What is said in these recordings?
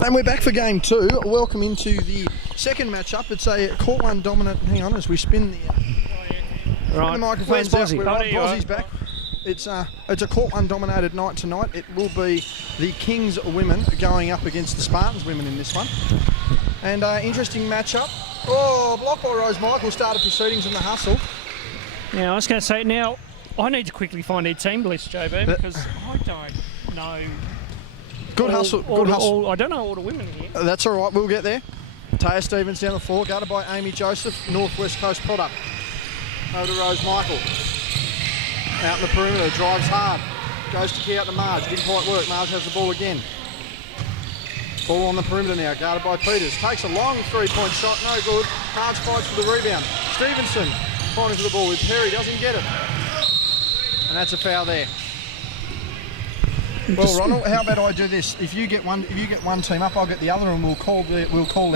And we're back for game two. Welcome into the second matchup. It's a court one dominant. Hang on as we spin the microphones out. We're right. Bozzie's back. It's a court one dominated night tonight. It will be the Kings women going up against the Spartans women in this one. And interesting matchup. Oh, block by Rose Michael started proceedings in the hustle. Yeah, I was going to say now, I need to quickly find their team list, JB, because I don't know. Good hustle. I don't know all the women here. That's all right. We'll get there. Taya Stevens down the floor, guarded by Amy Joseph, Northwest Coast product. Over to Rose Michael. Out in the perimeter, drives hard. Goes to key out to Marge. Didn't quite work. Marge has the ball again. Ball on the perimeter now, guarded by Peters. Takes a long three-point shot, no good. Marge fights for the rebound. Stevenson fighting for the ball with Perry, doesn't get it. And that's a foul there. Well, Ronald, how about I do this? If you get one team up, I'll get the other, and we'll call their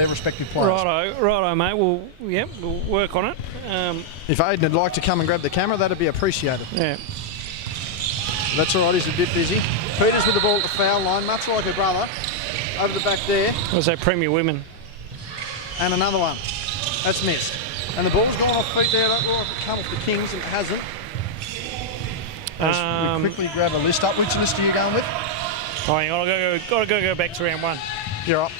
respective players. Righto, mate. We'll work on it. If Aidan would like to come and grab the camera, that'd be appreciated. Yeah. That's all right. He's a bit busy. Peters with the ball at the foul line, much like her brother. Over the back there. Was that Premier Women? And another one. That's missed. And the ball's gone off feet there. That will come off the Kings, and it hasn't. As we quickly grab a list up. Which list are you going with? Oh, hang on, I've got to go back to round one. You're up.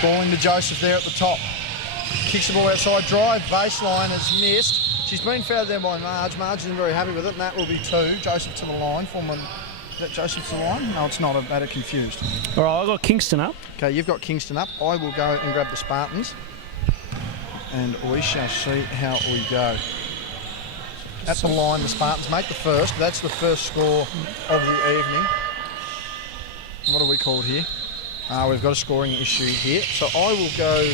Ball into Joseph there at the top. Kicks the ball outside, drive, baseline, it's missed. She's been fouled there by Marge. Marge isn't very happy with it, and that will be two. Joseph to the line. Is that Joseph to the line? No, it's not. I've had it confused. All right, I've got Kingston up. Okay, you've got Kingston up. I will go and grab the Spartans. And we shall see how we go. At the line, the Spartans make the first. That's the first score of the evening. What are we called here? We've got a scoring issue here. So I will go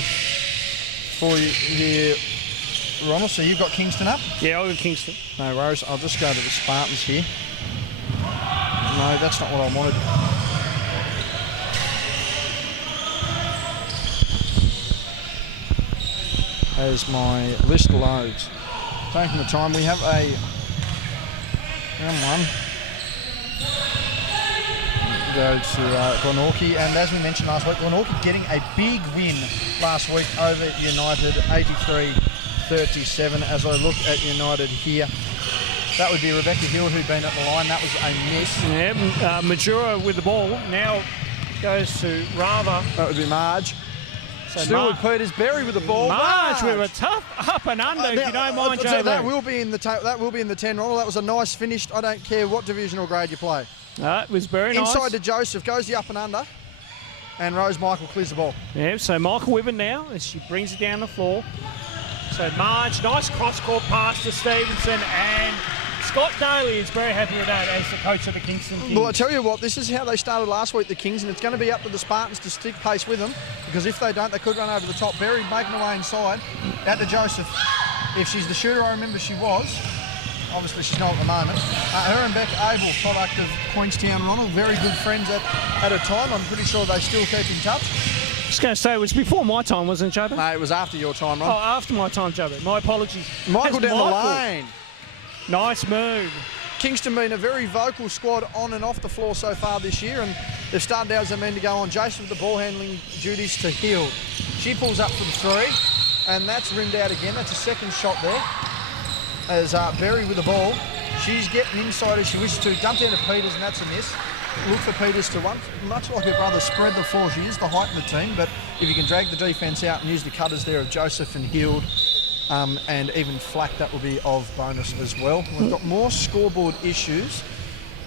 for you here, Ronald. So you've got Kingston up? Yeah, I'll go Kingston. No worries. I'll just go to the Spartans here. No, that's not what I wanted. As my list loads. Taking the time, we have a round one. Go to Glenorchy, and as we mentioned last week, Glenorchy getting a big win last week over United, 83-37. As I look at United here, that would be Rebecca Hill who'd been at the line. That was a miss. Yeah, Majura with the ball now goes to Rava. That would be Marge. So Still with Peters, Berry with the ball. Marge with a tough up and under, if you don't mind, Joe. That will be in the 10, Ronald. That was a nice finish. I don't care what divisional grade you play. It was very nice. Inside to Joseph, goes the up and under, and Rose Michael clears the ball. Yeah, so Michael Wibben now, as she brings it down the floor. So Marge, nice cross-court pass to Stevenson, and Scott Daly is very happy with that as the coach of the Kingston Kings. Well, I tell you what, this is how they started last week, the Kings, and it's going to be up to the Spartans to stick pace with them, because if they don't, they could run over the top. Berry making her way inside, out to Joseph. If she's the shooter, I remember she was. Obviously, she's not at the moment. Her and Becca Abel, product of Queenstown, Ronald, very good friends at a time. I'm pretty sure they still keep in touch. I was going to say, it was before my time, wasn't it, Joe? No, it was after your time, Ron. Oh, after my time, Joe. My apologies. Michael down the lane. Nice move. Kingston been a very vocal squad on and off the floor so far this year, and they've started out as a men to go on. Jason with the ball handling duties to Hill. She pulls up for the three, and that's rimmed out again. That's a second shot there. As Berry with the ball, she's getting inside as she wishes to. Dump down to Peters, and that's a miss. Look for Peters to run, much like her brother, spread the floor. She is the height of the team, but if you can drag the defence out and use the cutters there of Joseph and Hild, and even Flack, that will be of bonus as well. We've got more scoreboard issues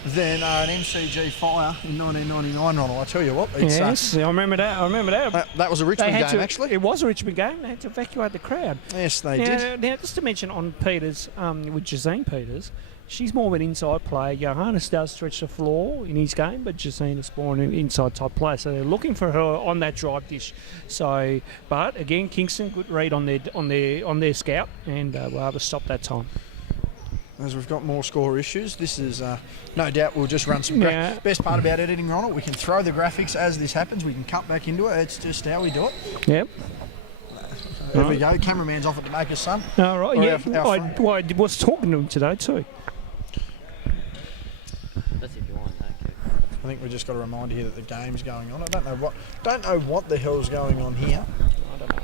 than an MCG fire in 1999, Ronald. I tell you what. It's, yes, I remember that. That was a Richmond game, actually. It was a Richmond game. They had to evacuate the crowd. Yes, they did. Now, just to mention on Peters, with Jazine Peters, she's more of an inside player. Johannes does stretch the floor in his game, but Jazine is more an inside type player. So they're looking for her on that drive dish. So, but again, Kingston, good read on their scout, and we're able to stop that time. As we've got more score issues, this is no doubt we'll just run some best part about editing, Ronald, we can throw the graphics as this happens. We can cut back into it. It's just how we do it. Yep. There we go. Cameraman's offered to make us some. All right. Yeah. I was talking to him today too. I think we just got a reminder here that the game's going on. I don't know what the hell's going on here. I don't know.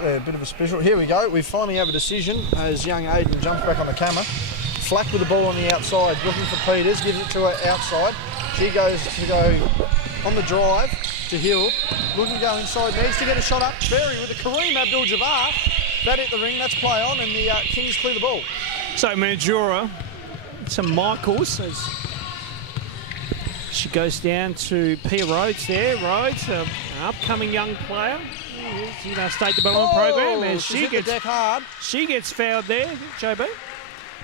We're a bit of a special. Here we go. We finally have a decision as young Aiden jumps back on the camera. Flack with the ball on the outside, looking for Peters, gives it to her outside. She goes to go on the drive to Hill, looking to go inside, needs to get a shot up. Berry with a Kareem Abdul-Jabbar. That hit the ring, that's play on, and the Kings clear the ball. So Mandura, some Michaels as she goes down to Pia Rhodes there. Rhodes, an upcoming young player. You know, state development program. As she hit the deck hard. She gets fouled there, JB.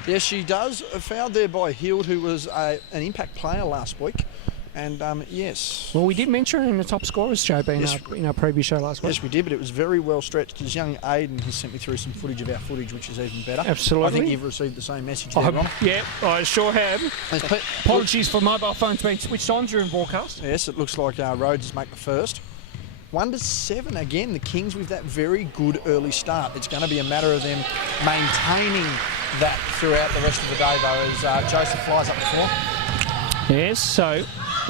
Yes, she does. Fouled there by Hild, who was an impact player last week. And yes. Well, we did mention her in the top scorers, JB, in our previous show last week. Yes, we did, but it was very well stretched. Because young Aiden has sent me through some footage of our footage, which is even better. Absolutely. I think you've received the same message there, Ron. Yeah, I sure have. Apologies for mobile phones being switched on during broadcast. Yes, it looks like Rhodes is making the first. 1-7 again, the Kings with that very good early start. It's going to be a matter of them maintaining that throughout the rest of the day, though, as Joseph flies up the floor. Yes, so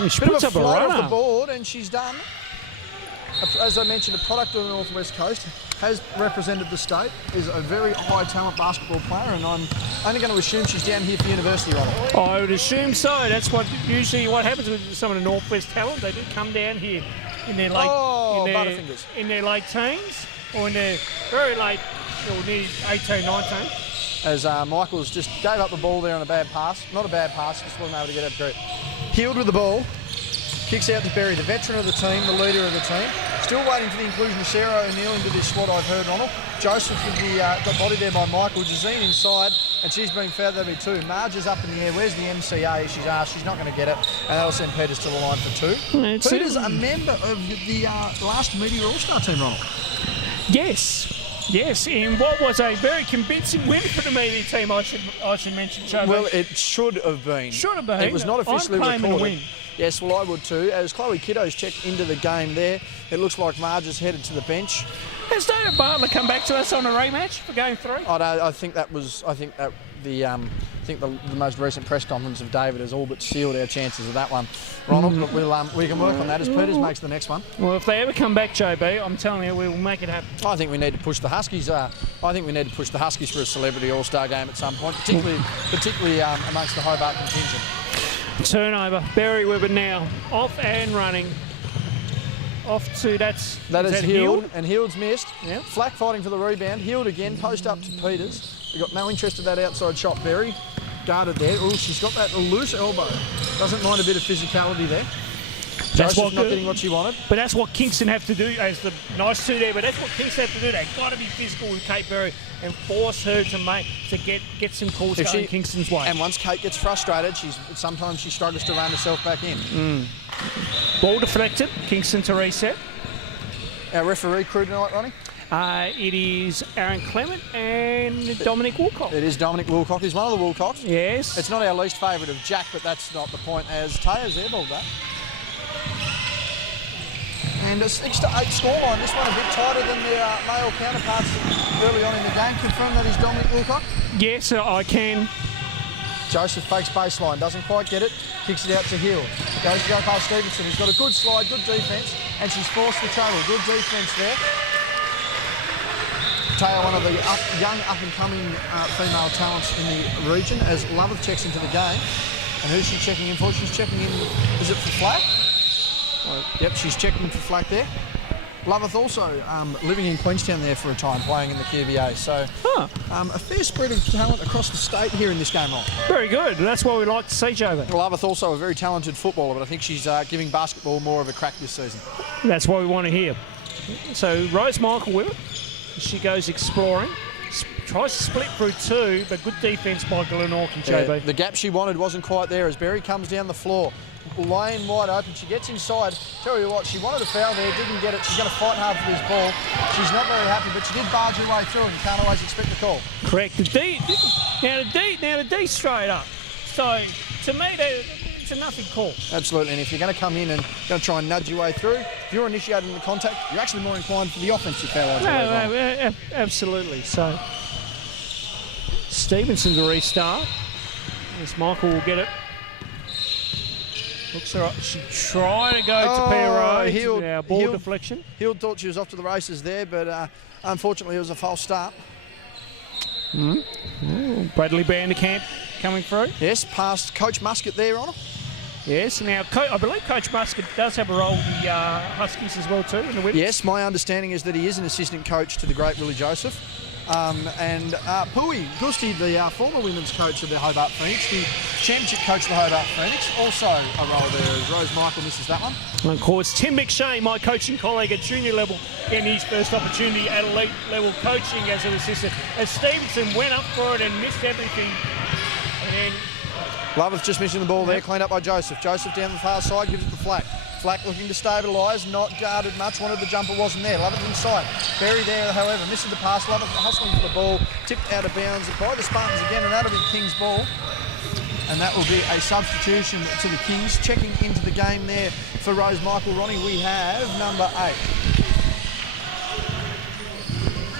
she Bit puts of a up a float runner. off the board, and she's done. As I mentioned, a product of the North West Coast, has represented the state, is a very high talent basketball player, and I'm only going to assume she's down here for university, Ronald. I would assume so. That's what usually what happens with some of the North West talent. They do come down here in their late Butterfingers. in their late teens or in their very late or near 18, 19. As Michaels just gave up the ball there on a bad pass. Not a bad pass, just wasn't able to get it through. Healed with the ball. Kicks out to Berry, the veteran of the team, the leader of the team. Still waiting for the inclusion of Sarah O'Neill into this squad, I've heard, Ronald. Joseph with the got body there by Michael. Jazine inside, and she's been fouled there too. Marge is up in the air. Where's the MCA? She's asked. She's not going to get it. And that'll send Peters to the line for two. Peters, a member of the last Media All-Star team, Ronald. Yes, in what was a very convincing win for the media team, I should mention, Joe. Well, it should have been. Should have been. It was not officially I'm claiming recorded. a win. Yes, well, I would too. As Chloe Kiddo's checked into the game there, it looks like Marge is headed to the bench. Has David Bartlett come back to us on a rematch for Game 3? I think that the most recent press conference of David has all but sealed our chances of that one, Ronald. But we can work on that as Peters makes the next one. Well, if they ever come back, JB, I'm telling you, we will make it happen. I think we need to push the Huskies. I think we need to push the Huskies for a celebrity All-Star game at some point, particularly amongst the Hobart contingent. Turnover. Berry Weber now off and running. Off to that is Hield, and Hield's missed. Yeah. Flack fighting for the rebound. Hield again, post up to Peters. We got no interest in that outside shot. Berry guarded there. Oh, she's got that loose elbow. Doesn't mind a bit of physicality there. That's Joseph not getting what she wanted. But that's what Kingston have to do, as the nice two there. But that's what Kingston have to do. They've got to be physical with Kate Berry and force her to get some calls going Kingston's way. And once Kate gets frustrated, sometimes she struggles to run herself back in. Ball deflected. Kingston to reset. Our referee crew tonight, Ronnie? It is Aaron Clement and Dominic Woolcock. It is Dominic Woolcock. He's one of the Woolcocks. Yes. It's not our least favourite of Jack, but that's not the point, as Taya's airballed that. And a 6-8 scoreline. This one a bit tighter than their male counterparts early on in the game. Confirm that is Dominic Woolcock? Yes, I can. Joseph fakes baseline, doesn't quite get it, kicks it out to Hill. Goes to go past Stevenson, who's got a good slide, good defence, and she's forced the travel. Good defence there. Taya, one of the young up-and-coming female talents in the region, as Loveth checks into the game. And who's she checking in for? She's checking in, is it for Flack? Yep, she's checking for Flack there. Loveth also living in Queenstown there for a time, playing in the QVA. So a fair spread of talent across the state here in this game on. Very good. That's what we like to see, Joe. Loveth also a very talented footballer, but I think she's giving basketball more of a crack this season. That's what we want to hear. So Rose Michael with it. She goes exploring. Tries to split through two, but good defence by Glenorchy, JB. The gap she wanted wasn't quite there as Berry comes down the floor. Lane wide open, she gets inside. Tell you what, she wanted a foul there, didn't get it. She's going to fight hard for this ball. She's not very happy, but she did barge her way through and you can't always expect the call. Correct. Now the D straight up. So to me, it's a nothing call. Absolutely, and if you're going to come in and going to try and nudge your way through, if you're initiating the contact, you're actually more inclined for the offensive foul. Absolutely. So Stevenson to restart. Miss Michael will get it. Looks alright. She tried to go to Peter Rhodes. Ball deflection. Hill thought she was off to the races there, but unfortunately it was a false start. Bradley Vanderkamp coming through. Yes, past Coach Muscat there, Ronald. Yes, now I believe Coach Muscat does have a role with the Huskies as well too in the women's. Yes, my understanding is that he is an assistant coach to the great Willie Joseph. And Pui Gusti, the former women's coach of the Hobart Phoenix, the championship coach of the Hobart Phoenix, also a role there as Rose Michael misses that one. And of course, Tim McShane, my coaching colleague at junior level, getting his first opportunity at elite level coaching as an assistant. As Stevenson went up for it and missed everything. And Loveth just missing the ball there, cleaned up by Joseph. Joseph down the far side, gives it to Flack. Flack looking to stabilise, not guarded much, wanted the jumper, wasn't there. Loveth inside. Berry there, however, misses the pass. Loveth hustling for the ball, tipped out of bounds by the Spartans again, and that'll be King's ball. And that will be a substitution to the Kings. Checking into the game there for Rose Michael. Ronnie, we have number 8.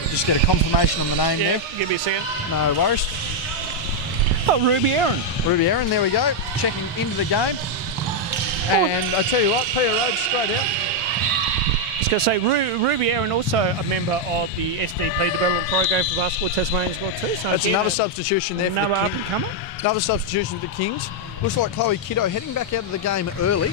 Just get a confirmation on the name there. Give me a second. No worries. Oh, Ruby Aaron. Ruby Aaron, there we go. Checking into the game. And I tell you what, Peter Rhodes straight out. I was going to say, Ruby Aaron also a member of the SDP development program for Basketball Tasmania as well too. So that's another substitution there for the Kings. Another up-and-comer. Another substitution for the Kings. Looks like Chloe Kiddo heading back out of the game early.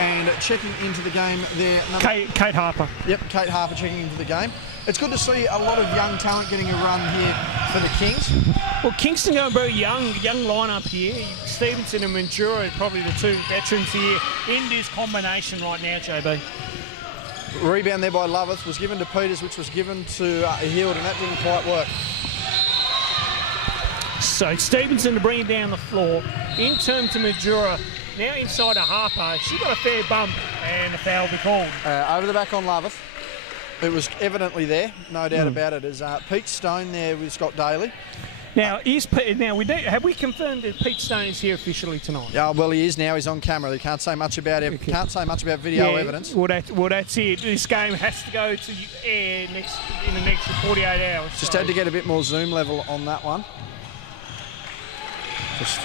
And checking into the game there. Kate Harper. Yep, Kate Harper checking into the game. It's good to see a lot of young talent getting a run here for the Kings. Well, Kingston going very young lineup here. Stevenson and Mandura are probably the two veterans here in this combination right now, JB. Rebound there by Loveth was given to Peters, which was given to Hield, and that didn't quite work. So Stevenson to bring it down the floor. In terms to Mandura, now inside of Harper, she got a fair bump and a foul be called. Over the back on Loveth. It was evidently there, no doubt about it. As Pete Stone there with Scott Daly. Now, have we confirmed that Pete Stone is here officially tonight? Yeah, well, he is now. He's on camera. They can't say much about it. Can't say much about video evidence. Well, that's it. This game has to go to air in the next 48 hours. Just had to get a bit more zoom level on that one. Just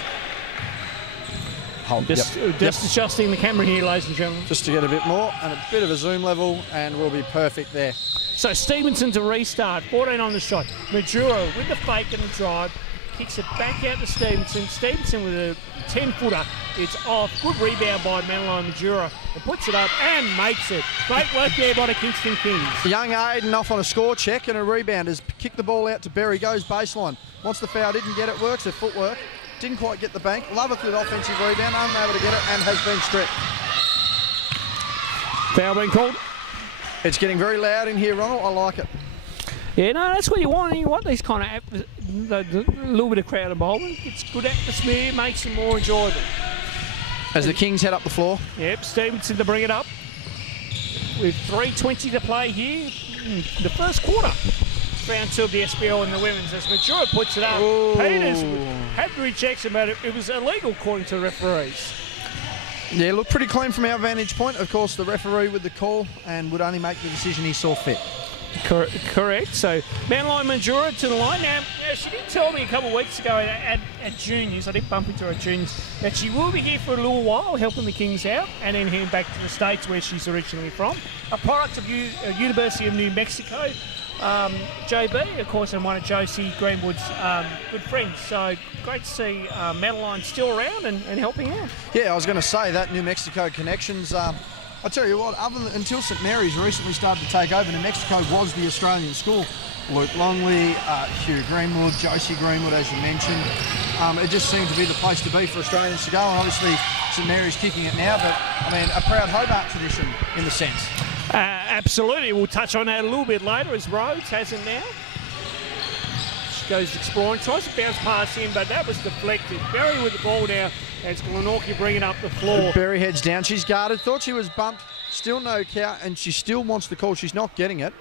adjusting the camera here, ladies and gentlemen. Just to get a bit more and a bit of a zoom level, and we'll be perfect there. So Stevenson to restart, 14 on the shot. Majuro with the fake and the drive, kicks it back out to Stevenson. Stevenson with a 10-footer. It's off. Good rebound by Madeline Majuro. It puts it up and makes it. Great work there by the Kingston Kings. Young Aiden off on a score check and a rebound. Has kicked the ball out to Berry, goes baseline. Wants the foul, didn't get it, works her footwork. Didn't quite get the bank. Loveth with offensive rebound, unable to get it, and has been stripped. Foul being called. It's getting very loud in here, Ronald. I like it. Yeah, no, that's what you want. You want these kind of a little bit of crowd involvement. It's good atmosphere, makes it more enjoyable. As the Kings head up the floor. Yep, Stevenson to bring it up. With 3:20 to play here in the first quarter. Round 2 of the SBL and the women's. As Majura puts it up. Ooh. Peters had to reject him, but it was illegal according to the referees. Yeah, looked pretty clean from our vantage point. Of course, the referee with the call and would only make the decision he saw fit. Correct. So, Manline Majura to the line. Now, she did tell me a couple of weeks ago at juniors, I did bump into her at juniors, that she will be here for a little while helping the Kings out and then heading back to the States where she's originally from. A product of University of New Mexico. JB, of course, and one of Josie Greenwood's good friends. So great to see Madeline still around and helping out. Yeah, I was going to say that New Mexico connections. I tell you what, until St Mary's recently started to take over, New Mexico was the Australian school. Luke Longley, Hugh Greenwood, Josie Greenwood, as you mentioned. It just seemed to be the place to be for Australians to go, and obviously St Mary's kicking it now, but I mean, a proud Hobart tradition in the sense. Absolutely. We'll touch on that a little bit later as Rhodes has him now. She goes exploring, tries to bounce past him, but that was deflected. Berry with the ball now as Glenorchy bringing up the floor. Berry heads down. She's guarded. Thought she was bumped. Still no count, and she still wants the call. She's not getting it.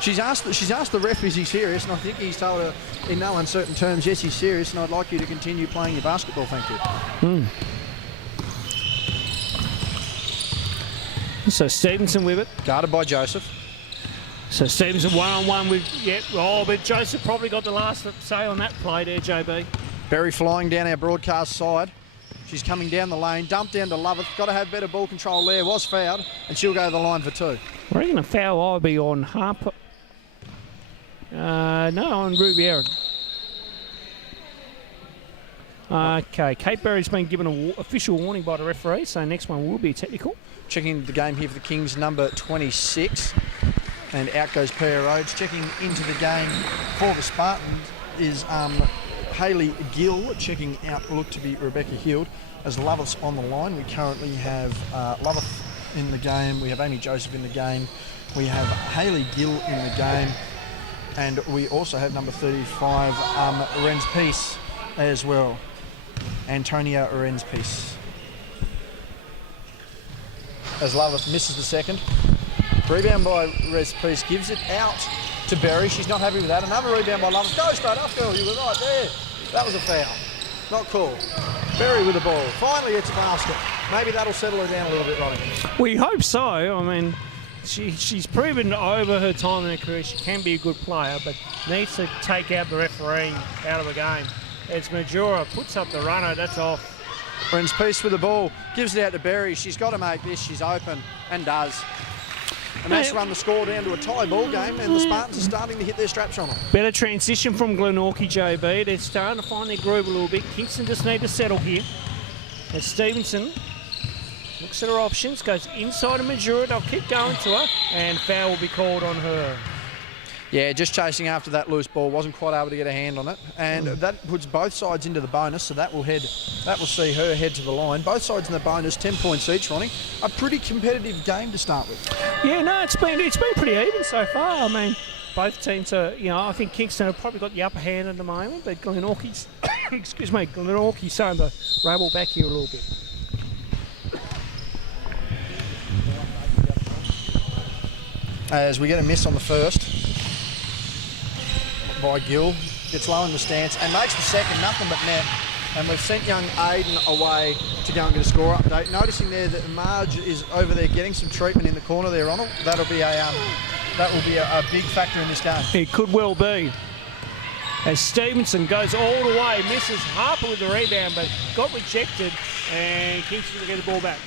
She's asked the ref, is he serious? And I think he's told her in no uncertain terms, yes, he's serious, and I'd like you to continue playing your basketball, thank you. So Stevenson with it. Guarded by Joseph. So Stevenson one-on-one with, but Joseph probably got the last say on that play there, JB. Berry flying down our broadcast side. She's coming down the lane, dumped down to Loveth. Got to have better ball control there. Was fouled, and she'll go to the line for 2. I reckon a foul will be on Harper. No, on Ruby Aaron. Okay, Kate Berry's been given an official warning by the referee, so next one will be technical. Checking the game here for the Kings, number 26. And out goes Pia Rhodes. Checking into the game for the Spartans is Hayley Gill. Checking out look to be Rebecca Hield. As Loveth's on the line, we currently have Loveth in the game. We have Amy Joseph in the game. We have Hayley Gill in the game. And we also have number 35, Renz Peace as well. Antonia Renz Peace. As Loveth misses the second. Rebound by Renz Peace, gives it out to Berry. She's not happy with that. Another rebound by Loveth. Go straight up, girl. You were right there. That was a foul. Not cool. Berry with the ball. Finally, it's a basket. Maybe that'll settle her down a little bit, Ronnie. We hope so. I mean, she's proven over her time in her career she can be a good player, but needs to take out the refereeing out of the game. It's Majura, puts up the runner, that's off. Renz Peace with the ball, gives it out to Berry. She's got to make this, she's open, and does. And that's run the score down to a tie ball game, and the Spartans are starting to hit their straps on them. Better transition from Glenorchy, JB. They're starting to find their groove a little bit. Kingston just need to settle here. As Stevenson looks at her options, goes inside of Majura. They'll keep going to her, and foul will be called on her. Yeah, just chasing after that loose ball, wasn't quite able to get a hand on it, and that puts both sides into the bonus. So that will see her head to the line. Both sides in the bonus, 10 points each. Ronnie, a pretty competitive game to start with. Yeah, no, it's been pretty even so far. I mean, both teams are, I think Kingston have probably got the upper hand at the moment, but Glenorchy's, Glenorchy's starting to rabble back here a little bit. As we get a miss on the first by Gill, gets low in the stance and makes the second, nothing but net. And we've sent young Aiden away to go and get a score update. Noticing there that Marge is over there getting some treatment in the corner there, Ronald. That will be a big factor in this game. It could well be. As Stevenson goes all the way, misses Harper with the rebound, but got rejected, and Kingston will get the ball back.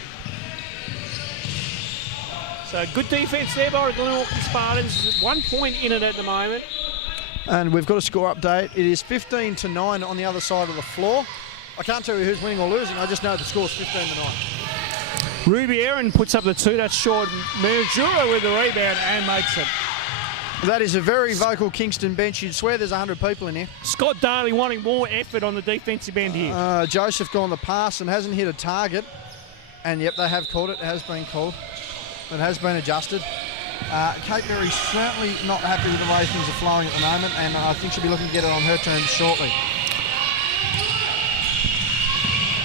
So good defence there by the Glenorchy Spartans. 1 point in it at the moment. And we've got a score update. It is 15-9 on the other side of the floor. I can't tell you who's winning or losing. I just know the score's 15-9. Ruby Aaron puts up the 2. That's short. Majura with the rebound and makes it. That is a very vocal Kingston bench. You'd swear there's 100 people in here. Scott Daly wanting more effort on the defensive end here. Joseph gone the pass and hasn't hit a target. And yep, they have called it. It has been called. It has been adjusted. Kate Berry's certainly not happy with the way things are flowing at the moment, and I think she'll be looking to get it on her terms shortly.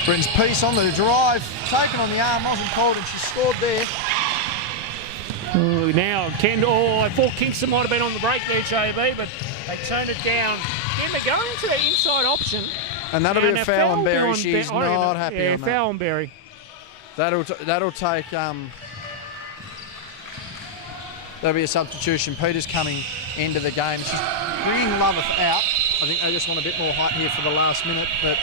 Renz Peace on the drive, taken on the arm, wasn't called, and she scored there. Now, I thought Kingston might have been on the break there, JB, but they turned it down. Then they're going to the inside option. And that'll be a foul on Berry. She's not happy on that. Yeah, foul on Berry. That'll take... There'll be a substitution. Peter's coming into the game. She's bringing Loveth out. I think they just want a bit more height here for the last minute. But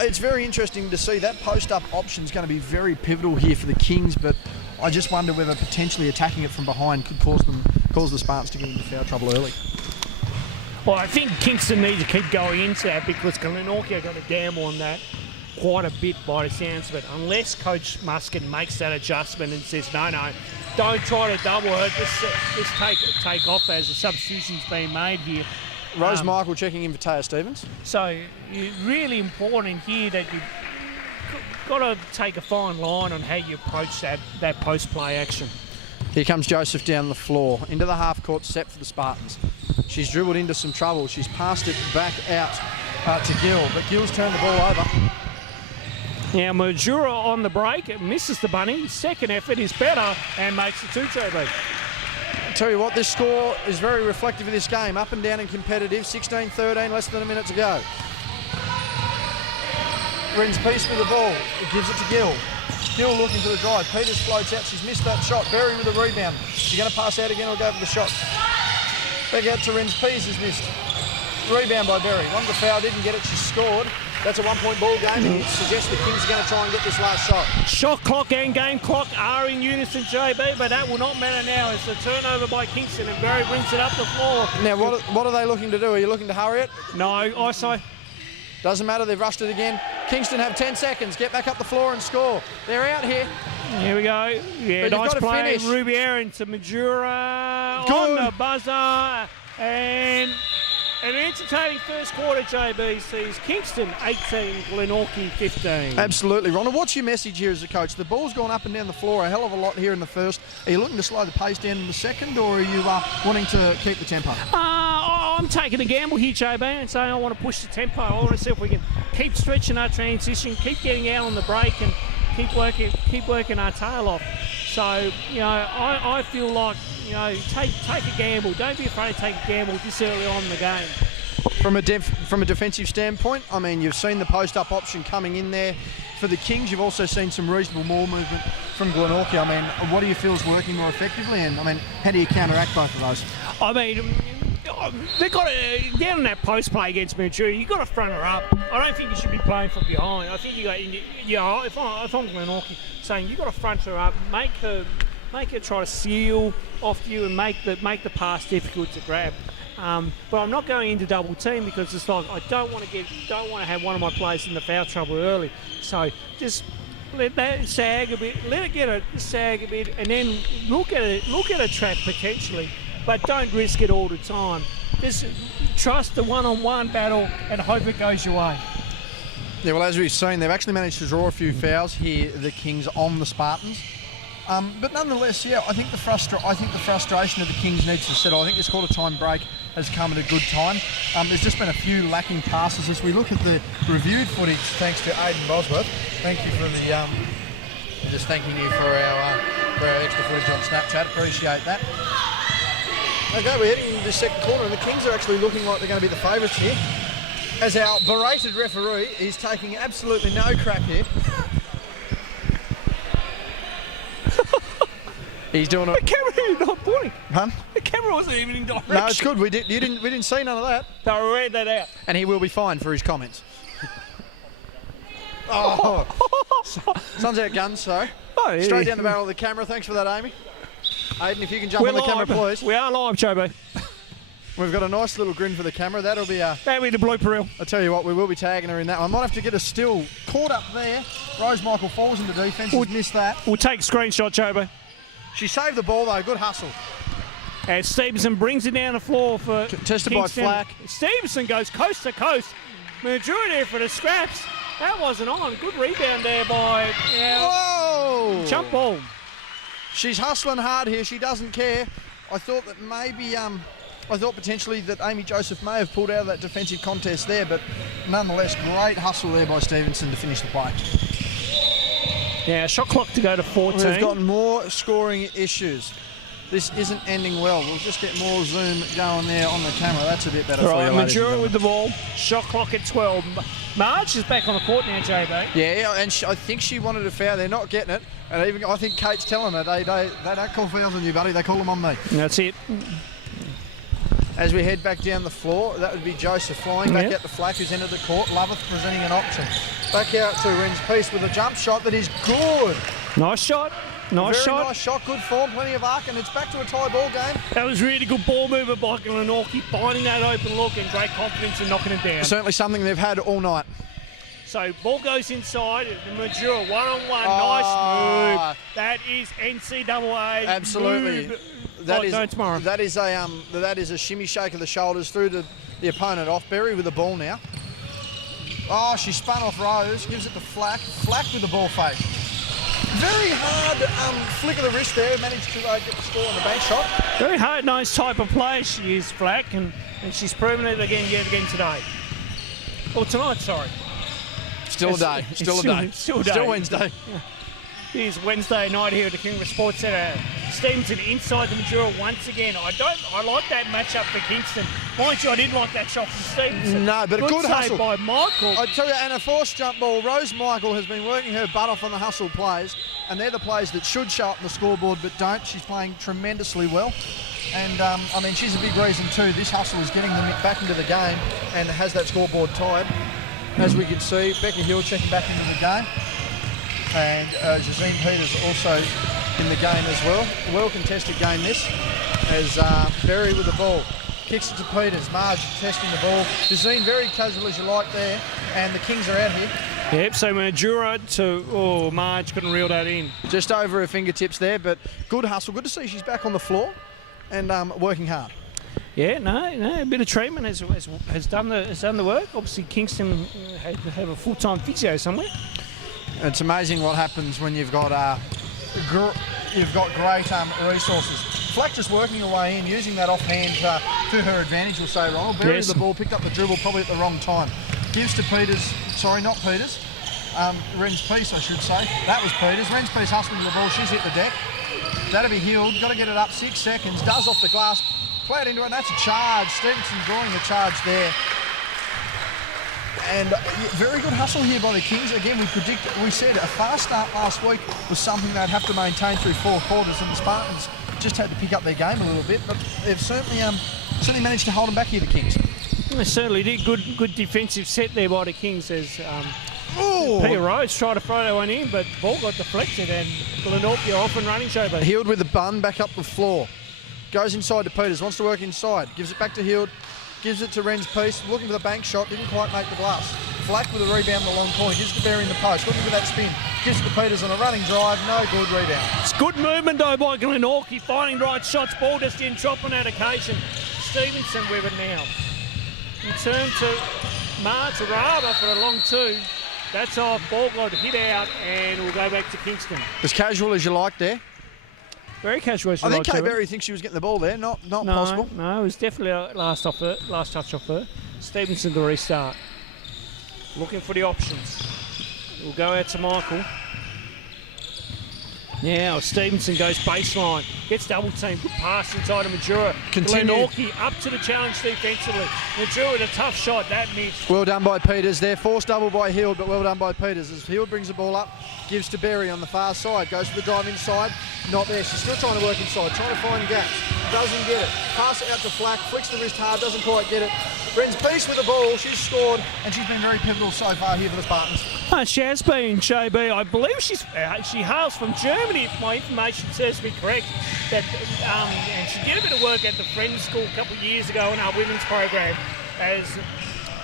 it's very interesting to see that post-up option is going to be very pivotal here for the Kings. But I just wonder whether potentially attacking it from behind could cause the Spartans to get into foul trouble early. Well, I think Kingston needs to keep going into that because Glenorchy are going to gamble on that quite a bit by the sounds of it. Unless Coach Muskin makes that adjustment and says, no, don't try to double her, just take off as a substitution's being made here. Rose Michael checking in for Taya Stevens. So really important here that you've got to take a fine line on how you approach that post-play action. Here comes Joseph down the floor, into the half-court set for the Spartans. She's dribbled into some trouble. She's passed it back out to Gill, but Gill's turned the ball over. Now Majura on the break, it misses the bunny. Second effort is better and makes the 2, JB. I'll tell you what, this score is very reflective of this game. Up and down and competitive. 16-13, less than a minute to go. Renz Peace with the ball. It gives it to Gill. Hill looking for the drive. Peters floats out. She's missed that shot. Berry with a rebound. She's going to pass out again or go for the shot. Back out to Renz. Pease has missed. Rebound by Berry. Won the foul, didn't get it. She scored. That's a 1-point ball game, and it suggests the Kings are going to try and get this last shot. Shot clock and game clock are in unison, JB, but that will not matter now. It's a turnover by Kingston, and Berry brings it up the floor. Now, what are they looking to do? Are you looking to hurry it? No, ISO. Doesn't matter, they've rushed it again. Kingston have 10 seconds. Get back up the floor and score. They're out here. Here we go. Yeah, But nice play. finish. Ruby Aaron to Majura Good. on the buzzer. And an entertaining first quarter, JB sees Kingston 18, Glenorchy 15. Absolutely, Ronald. What's your message here as a coach? The ball's gone up and down the floor a hell of a lot here in the first. Are you looking to slow the pace down in the second, or are you wanting to keep the tempo? I'm taking a gamble here, JB, and saying I want to push the tempo. I want to see if we can keep stretching our transition, keep getting out on the break, and keep working our tail off. So, I feel like, take a gamble. Don't be afraid to take a gamble this early on in the game. From a defensive standpoint, I mean, you've seen the post-up option coming in there for the Kings. You've also seen some reasonable ball movement from Glenorchy. I mean, what do you feel is working more effectively? And, I mean, how do you counteract both of those? I mean, they've got to, down in that post play against Manchuria, you've got to front her up. I don't think you should be playing from behind. I think if I'm Glenorchy, saying you've got to front her up, make her try to seal off you and make the pass difficult to grab. But I'm not going into double team because it's like I don't want to have one of my players in the foul trouble early. So just let that sag a bit, let it sag a bit, and then look at a trap potentially, but don't risk it all the time. Just trust the one-on-one battle and hope it goes your way. Yeah, well, as we've seen, they've actually managed to draw a few fouls here, the Kings, on the Spartans. But nonetheless, yeah, I think the frustration of the Kings needs to settle. I think this quarter-time break has come at a good time. There's just been a few lacking passes. As we look at the reviewed footage, thanks to Aidan Bosworth. Thank you for the just thanking you for our extra footage on Snapchat. Appreciate that. Okay, we're heading into the second quarter, and the Kings are actually looking like they're going to be the favourites here. As our berated referee is taking absolutely no crap here. He's doing it. The camera not pointing. Huh? The camera wasn't even in direction. No, it's good. We didn't see none of that. So we read that out. And he will be fined for his comments. Oh, sun's out guns, so straight down the barrel of the camera. Thanks for that, Amy. Aidan, if you can jump on the camera, please. We are live, Chobo. We've got a nice little grin for the camera. That'll be the blooper reel. I'll tell you what, we will be tagging her in that one. Might have to get a still. Caught up there. Rose Michael falls into defence. We'll missed that. We'll take a screenshot, Chobo. She saved the ball though. Good hustle. And Stevenson brings it down the floor for Contested Kingston. by Flack. Stevenson goes coast to coast. Majura there for the scraps. That wasn't on. Good rebound there by Whoa! Jump ball. She's hustling hard here. She doesn't care. I thought that maybe, I thought potentially that Amy Joseph may have pulled out of that defensive contest there, but nonetheless, great hustle there by Stevenson to finish the play. Yeah, shot clock to go to 14. We've got more scoring issues. This isn't ending well. We'll just get more zoom going there on the camera. That's a bit better for you, ladies. Majura with the ball. Shot clock at 12. Marge is back on the court now, JB. Yeah, and I think she wanted a foul. They're not getting it. And even I think Kate's telling her they don't call fouls on you, buddy. They call them on me. That's it. As we head back down the floor, that would be Joseph flying back out to Flack, who's entered the court. Loveth presenting an option. Back out to Renz Peace with a jump shot that is good. Nice shot. Nice shot, good form, plenty of arc, and it's back to a tie ball game. That was really good ball movement by Glenorchy, finding that open look and great confidence in knocking it down. Certainly something they've had all night. So ball goes inside, Majura one-on-one, nice move. That is NCAA. Absolutely. Move. That is a shimmy shake of the shoulders through to the opponent off. Berry with the ball now. Oh, she spun off Rose, gives it to Flack. Flack with the ball fake. Very hard flick of the wrist there, managed to get the score on the bank shot. Very hard-nosed type of play she is, Flack, and she's proven it yet again today. Or tonight, sorry. Still a day. Still Wednesday. Yeah. It is Wednesday night here at the Kingborough Sports Centre. Stevenson inside the Majura once again. I like that matchup for Kingston. Mind you, I didn't like that shot from Stevenson. No, but a good save hustle by Michael. I tell you, and a forced jump ball. Rose Michael has been working her butt off on the hustle plays, and they're the plays that should show up on the scoreboard but don't. She's playing tremendously well. And, I mean, she's a big reason too. This hustle is getting them back into the game and has that scoreboard tied. As we can see, Becca Hill checking back into the game. And Jazeen Peters also in the game as well. Well contested game this, as Berry with the ball. Kicks it to Peters. Marge testing the ball. Jazeen very casual as you like there. And the Kings are out here. Yep, so Majura to Marge couldn't reel that in. Just over her fingertips there, but good hustle. Good to see she's back on the floor and working hard. Yeah, no, a bit of treatment has done the work. Obviously, Kingston have a full-time physio somewhere. It's amazing what happens when you've got great resources. Flack just working her way in, using that offhand to her advantage, we'll say, Ronald. Buried the ball, picked up the dribble probably at the wrong time. Gives to Peters, sorry, not Peters. Ren's Peace, I should say. That was Peters. Ren's Peace hustling the ball, she's hit the deck. That'll be Healed, got to get it up 6 seconds, does off the glass, play it into it, and that's a charge. Stevenson drawing the charge there. And very good hustle here by the Kings. Again, we said a fast start last week was something they'd have to maintain through 4 quarters, and the Spartans just had to pick up their game a little bit, but they've certainly managed to hold them back here, the Kings. They certainly did. Good defensive set there by the Kings as Peter Rhodes tried to throw that one in, but the ball got deflected and Glenorchy off and running show. Healed with the bun back up the floor. Goes inside to Peters, wants to work inside. Gives it back to Healed. Gives it to Ren's Peace, looking for the bank shot, didn't quite make the glass. Flack with a rebound in the long corner, gives it to Berry in the post, looking for that spin. Gives it to Peters on a running drive, no good rebound. It's good movement though by Glenorchy, finding the right shots, ball just didn't drop on that occasion. Stevenson with it now. Return to Martiraba for a long 2. That's off, ball got hit out, and we'll go back to Kingston. As casual as you like there. Very casual. I think Kate Berry thinks she was getting the ball there. Not possible. No, it was definitely a last touch off her. Stevenson to restart. Looking for the options. We'll go out to Michael. Now Stevenson goes baseline. Gets double team. Good pass inside to Majura. Glenorchy up to the challenge defensively. Majura with a tough shot. That missed. Well done by Peters there. Forced double by Hill, but well done by Peters. As Hill brings the ball up, gives to Berry on the far side. Goes for the drive inside. Not there. She's still trying to work inside. Trying to find gaps. Doesn't get it. Pass it out to Flack. Flicks the wrist hard. Doesn't quite get it. Ren's Peace with the ball. She's scored, and she's been very pivotal so far here for the Spartans. She has been, JB. I believe she hails from Germany, if my information serves me correct. And she did a bit of work at the Friends School a couple of years ago in our women's program as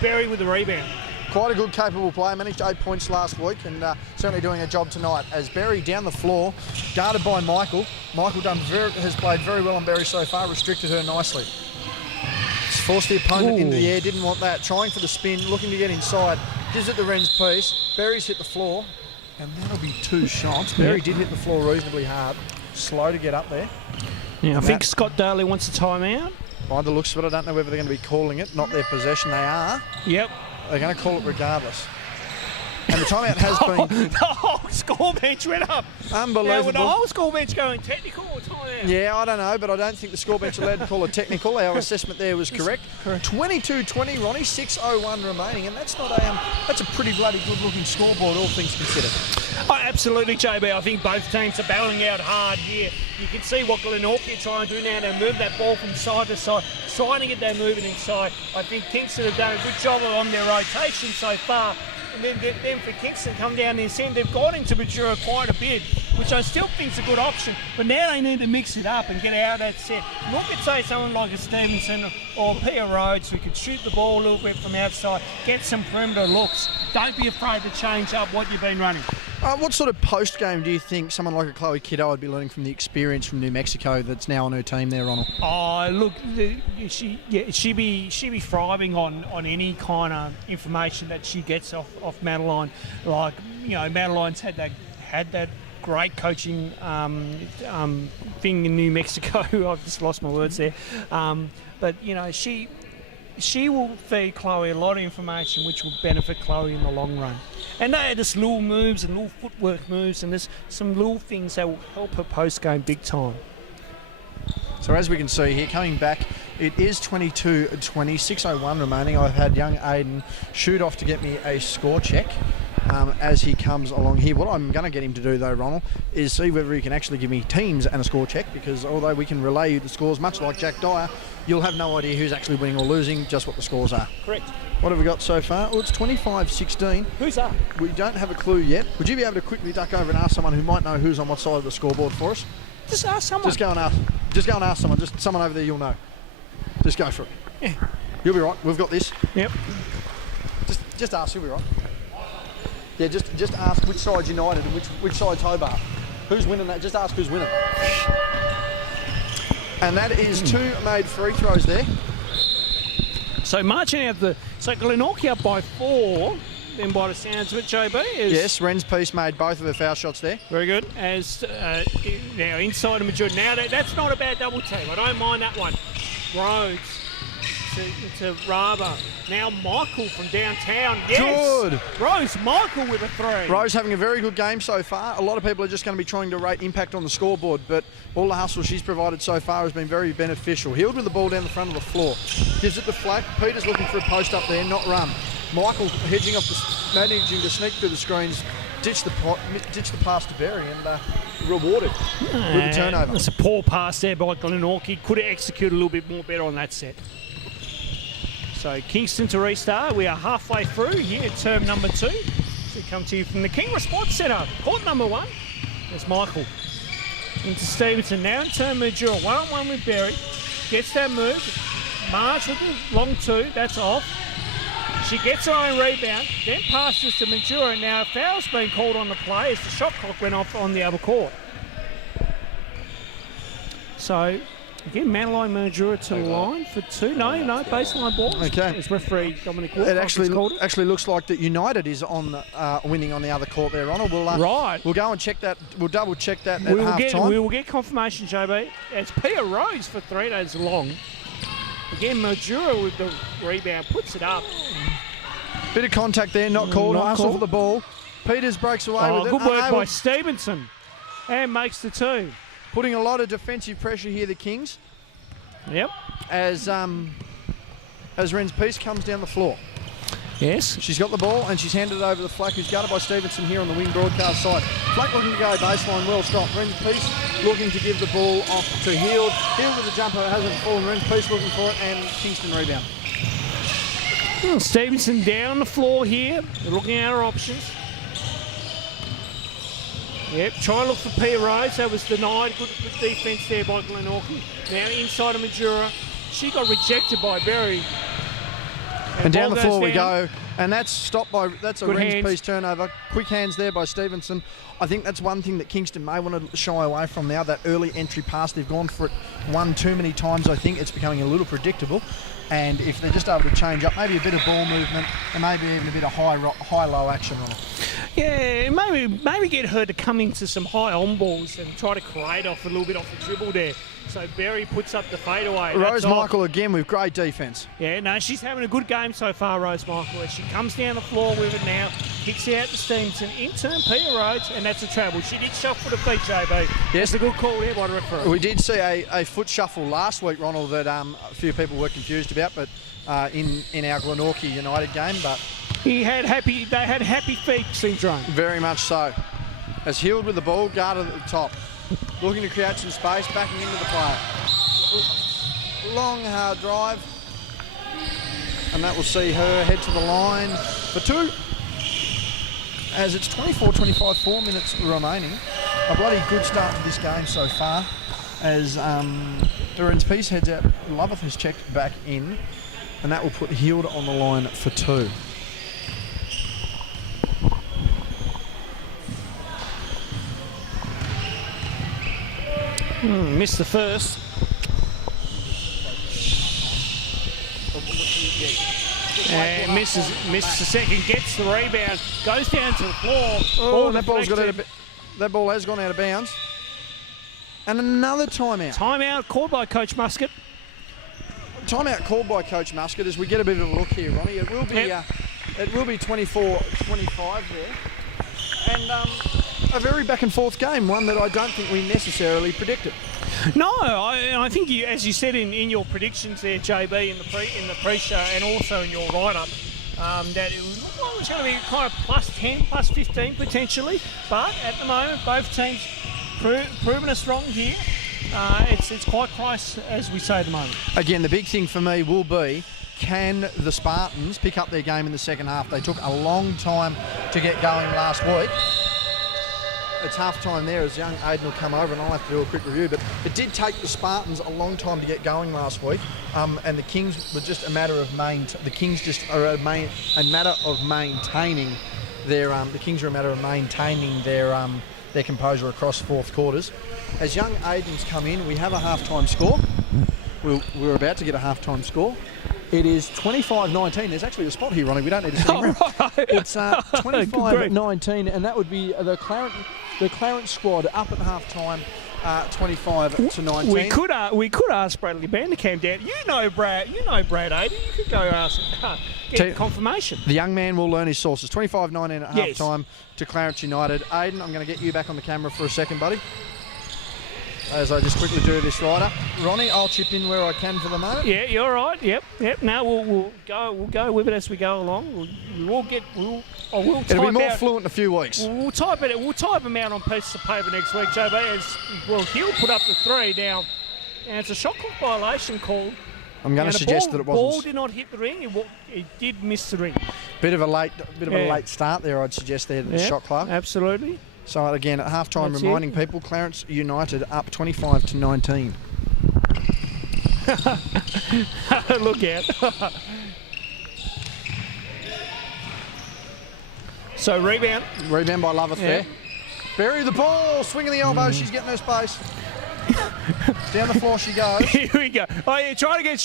Berry with the rebound. Quite a good, capable player. Managed 8 points last week and certainly doing a job tonight. As Berry down the floor, guarded by Michael. Michael has played very well on Berry so far, restricted her nicely. Forced the opponent into the air, didn't want that. Trying for the spin, looking to get inside. Gives it to Ren's Peace. Berry's hit the floor, and that'll be 2 shots. Berry did hit the floor reasonably hard. Slow to get up there. Yeah, I think Scott Daly wants a timeout. By the looks of it, I don't know whether they're going to be calling it. Not their possession, they are. Yep. They're going to call it regardless. And the timeout has been... The whole score bench went up. Unbelievable. Now, with the whole score bench going technical or timeout? Yeah, I don't know, but I don't think the score bench allowed to call it technical. Our assessment there was correct. 22-20, Ronnie, 6:01 remaining, and that's a pretty bloody good-looking scoreboard, all things considered. Oh, absolutely, JB. I think both teams are battling out hard here. You can see what Glenorchy are trying to do now. They move that ball from side to side, trying to get that movement inside. I think Kingston have done a good job on their rotation so far. And then for Kingston come down the end, they've got into Majura quite a bit, which I still think is a good option. But now they need to mix it up and get out of that set. Look at, say, someone like a Stevenson or Peter Rhodes who could shoot the ball a little bit from outside, get some perimeter looks. Don't be afraid to change up what you've been running. What sort of post-game do you think someone like a Chloe Kiddo would be learning from the experience from New Mexico that's now on her team there, Ronald? Oh, look, she'd be thriving on any kind of information that she gets off Madeline. Like, you know, Madeline's had that great coaching thing in New Mexico. I've just lost my words there. But, you know, she will feed Chloe a lot of information which will benefit Chloe in the long run. And they are just little moves and little footwork moves and there's some little things that will help her post-game big time. So as we can see here, coming back, it is 22-20, 6:01 remaining. I've had young Aiden shoot off to get me a score check as he comes along here. What I'm going to get him to do, though, Ronald, is see whether he can actually give me teams and a score check, because although we can relay you the scores, much like Jack Dyer, you'll have no idea who's actually winning or losing, just what the scores are. Correct. What have we got so far? Oh, it's 25-16. Who's up? We don't have a clue yet. Would you be able to quickly duck over and ask someone who might know who's on what side of the scoreboard for us? Just ask someone. Just go and ask someone. Just someone over there you'll know. Just go for it. Yeah. You'll be right. We've got this. Yep. Just ask. You'll be right. Yeah. Just ask which side's United and which side's Hobart. Who's winning that? Just ask who's winning. And that is 2 made free throws there. So marching out so Glenorchy up by 4. Then by the sounds of it, JB is... Yes, Wren's piece made both of her foul shots there. Very good. As now inside of Madrid. Now that's not a bad double team. I don't mind that one. Rhodes to Raba. Now Michael from downtown. Yes. Good. Rose Michael with a 3. Rose having a very good game so far. A lot of people are just going to be trying to rate impact on the scoreboard, but all the hustle she's provided so far has been very beneficial. Healed with the ball down the front of the floor. Gives it to Flack. Peter's looking for a post up there, not run. Michael hedging off managing to sneak through the screens, ditch the pass to Berry and rewarded with a turnover. It's a poor pass there by Glenorchy. Could have executed a little bit more better on that set. So Kingston to restart. We are halfway through here at term number 2. So we come to you from the Kingborough Sports Centre. Court number 1. There's Michael. Into Stevenson. Now in turn Majura. 1-on-1 with Berry. Gets that move. March with the long 2. That's off. She gets her own rebound, then passes to Majura. Now a foul's been called on the play as the shot clock went off on the other court. So, again, Madeline Majura to the line for 2. No, baseline ball. Okay. As referee Dominic Walker It actually looks like that United is on winning on the other court there, Ronald. Right. We'll go and check that. We'll double check that at half time. We will get confirmation, JB. It's Pia Rose for 3. That's long. Again, Majura with the rebound puts it up. Bit of contact there, not called. Hustle for the ball. Peters breaks away with it. Good work by Stevenson. And makes the 2. Putting a lot of defensive pressure here, the Kings. Yep. As Wren's piece comes down the floor. Yes. She's got the ball and she's handed it over to Flack, who's guarded by Stevenson here on the wing broadcast side. Flack looking to go baseline, well stopped. Wren's piece looking to give the ball off to Heald. Heald with the jumper, hasn't fallen. Wren's piece looking for it and Kingston rebound. Stevenson down the floor here. They're looking at her options. Yep, try to look for Pia Rose. That was denied. Good defence there by Glenorchy. Now inside of Majura. She got rejected by Berry. And down the floor we go. And that's stopped by, that's a Wren's piece turnover. Quick hands there by Stevenson. I think that's one thing that Kingston may want to shy away from now, that early entry pass. They've gone for it one too many times, I think. It's becoming a little predictable. And if they're just able to change up, maybe a bit of ball movement and maybe even a bit of high-low action on it. Yeah, maybe get her to come into some high on balls and try to create off a little bit off the dribble there. So Berry puts up the fadeaway. Rose Michael again with great defence. Yeah, no, she's having a good game so far, Rose Michael. As she comes down the floor with it now, kicks out to Stevenson, in turn Pia Rhodes, and that's a travel. She did shuffle the feet, JB. Yes, that's a good call there by the referee. We did see a foot shuffle last week, Ronald, that a few people were confused about, but in our Glenorchy United game, but they had happy feet syndrome. Very much so. As Heald with the ball, guarded at the top. Looking to create some space, backing into the player. Long, hard drive. And that will see her head to the line for 2. As it's 24-25, 4 minutes remaining. A bloody good start to this game so far. As Duran's piece heads out, Loveth has checked back in. And that will put Heald on the line for 2. Missed the first. And misses the second, gets the rebound, goes down to the floor. Oh, that ball has gone out of bounds. And another timeout. Timeout called by Coach Muscat. Timeout called by Coach Muscat as we get a bit of a look here, Ronnie. It will be 24-25 there. And a very back and forth game, one that I don't think we necessarily predicted. No, I think you, as you said in your predictions there, JB, in the pre-show and also in your write-up, that it was going to be kind of plus 10, plus 15 potentially. But at the moment, both teams proven us wrong here. It's quite close, as we say at the moment. Again, the big thing for me will be, can the Spartans pick up their game in the second half? They took a long time to get going last week. It's half time there as young Aiden will come over, and I'll have to do a quick review, but it did take the Spartans a long time to get going last week, and the Kings were just a matter of maintaining their composure across fourth quarters. As young Aiden's come in, we have a half-time score. We're about to get a half-time score. It is 25-19. There's actually a spot here, Ronnie. We don't need to see him. Right. It's 25-19, and that would be the Clarence squad up at half-time, 25-19. We could ask Bradley Vanderkamp down. You know Brad Aiden. You could go ask get confirmation. The young man will learn his sources. 25-19 at Yes. half-time to Clarence United. Aiden, I'm going to get you back on the camera for a second, buddy. As I just quickly do this rider. Ronnie, I'll chip in where I can for the moment. Yeah, you're right. Yep. No, we'll go with it as we go along. We'll type It'll be more out, fluent in a few weeks. We'll type them out on pieces of paper next week, JB. He'll put up the 3 now, and it's a shot clock violation called. I'm going to suggest that it wasn't. The ball did not hit the ring. It did miss the ring. Bit of a late start there, I'd suggest there to the shot clock. Absolutely. So again, at half-time, That's reminding people, Clarence United up 25-19. Look out. So rebound. Rebound by Loveth there. Bury the ball, swinging the elbow, she's getting her space. Down the floor she goes. Here we go. Oh, yeah, we're trying to get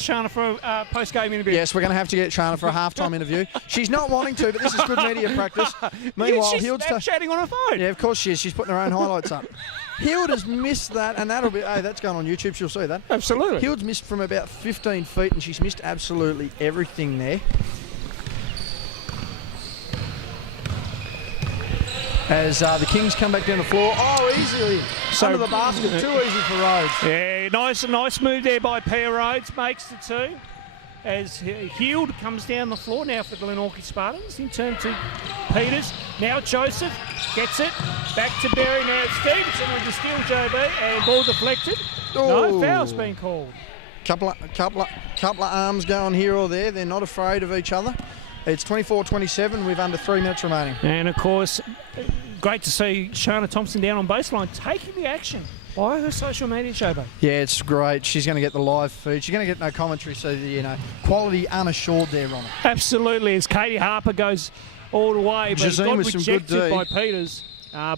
Shana for a post-game interview. Yes, we're going to have to get Shana for a half-time interview. She's not wanting to, but this is good media practice. Meanwhile, she's Snapchatting on her phone. Yeah, of course she is. She's putting her own highlights up. Hild has missed that, and that'll be... Hey, that's going on YouTube. She'll see that. Absolutely. Hild's missed from about 15 feet, and she's missed absolutely everything there. As the Kings come back down the floor. Oh, easily. Under the basket. Too easy for Rhodes. Yeah, nice move there by Pia Rhodes. Makes the 2. As Hild comes down the floor now for the Glenorchy Spartans. In turn to Peters. Now Joseph gets it. Back to Berry. Now it's Stevenson with the steal, JB. And ball deflected. No, foul's been called. Couple of arms going here or there. They're not afraid of each other. It's 24-27 with under 3 minutes remaining. And, of course, great to see Shana Thompson down on baseline taking the action by her social media, JB. Yeah, it's great. She's going to get the live feed. She's going to get no commentary, so, quality unassured there, Ron. Absolutely, as Katie Harper goes all the way, but it got rejected by Peters.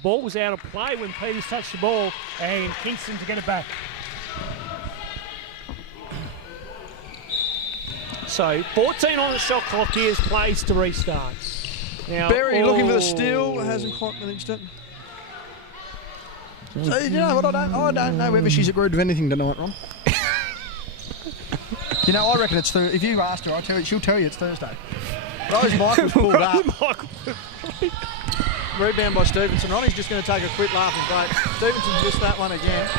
Ball was out of play when Peters touched the ball, and Kingston to get it back. So 14 on the shot clock. Here's plays to restart. Now, Berry looking for the steal, hasn't quite managed it. So, you know what, I don't know whether she's agreed with anything tonight, Ron. I reckon it's Thursday. If you asked her, she'll tell you it's Thursday. Rose Michael's pulled up. Rebound by Stevenson. Ronnie's just going to take a quick laugh and break. Stevenson's missed that one again.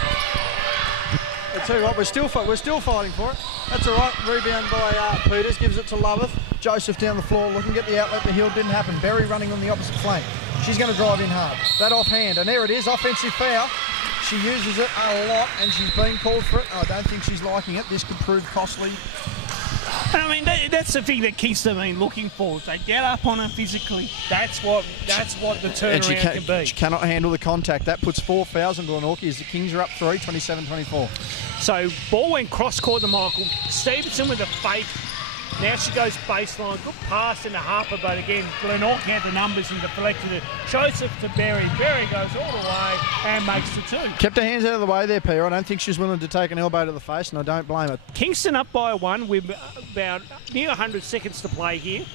I tell you what, we're still fighting for it. That's all right. Rebound by Peters, gives it to Loveth. Joseph down the floor looking at the outlet. The Hill didn't happen. Berry running on the opposite flank. She's going to drive in hard. That offhand, and there it is, offensive foul. She uses it a lot, and she's been called for it. I don't think she's liking it. This could prove costly. I mean, that's the thing that Kingston have been looking for. They get up on her physically. That's what the turnaround can be. She cannot handle the contact. That puts 4 fouls into Glenorchy as the Kings are up 3, 27-24. So ball went cross-court to Michael. Stevenson with a fake. Now she goes baseline. Good pass into Harper, but again, Glenorchy had the numbers and deflected it. Joseph to Berry. Berry goes all the way and makes the 2. Kept her hands out of the way there, Pierre. I don't think she's willing to take an elbow to the face, and I don't blame her. Kingston up by 1 with about near 100 seconds to play here.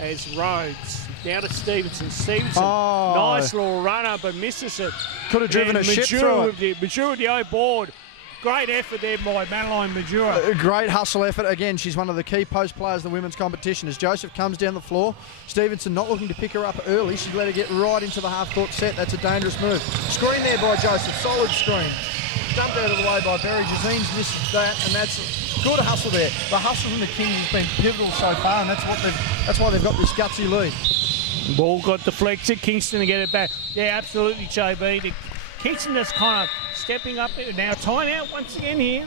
As Rhodes down to Stevenson. Nice little runner, but misses it. Could have driven a ship through it. Majura with the O board. Great effort there by Madeline Majura. A great hustle effort. Again, she's one of the key post players in the women's competition. As Joseph comes down the floor, Stevenson not looking to pick her up early. She's let her get right into the half-court set. That's a dangerous move. Screen there by Joseph. Solid screen. dumped out of the way by Berry. Jazine's missed that, and that's good hustle there. The hustle from the Kings has been pivotal so far, and that's why they've got this gutsy lead. Ball got deflected. Kingston to get it back. Yeah, absolutely, JB. Kingston just kind of stepping up there. Now timeout once again here.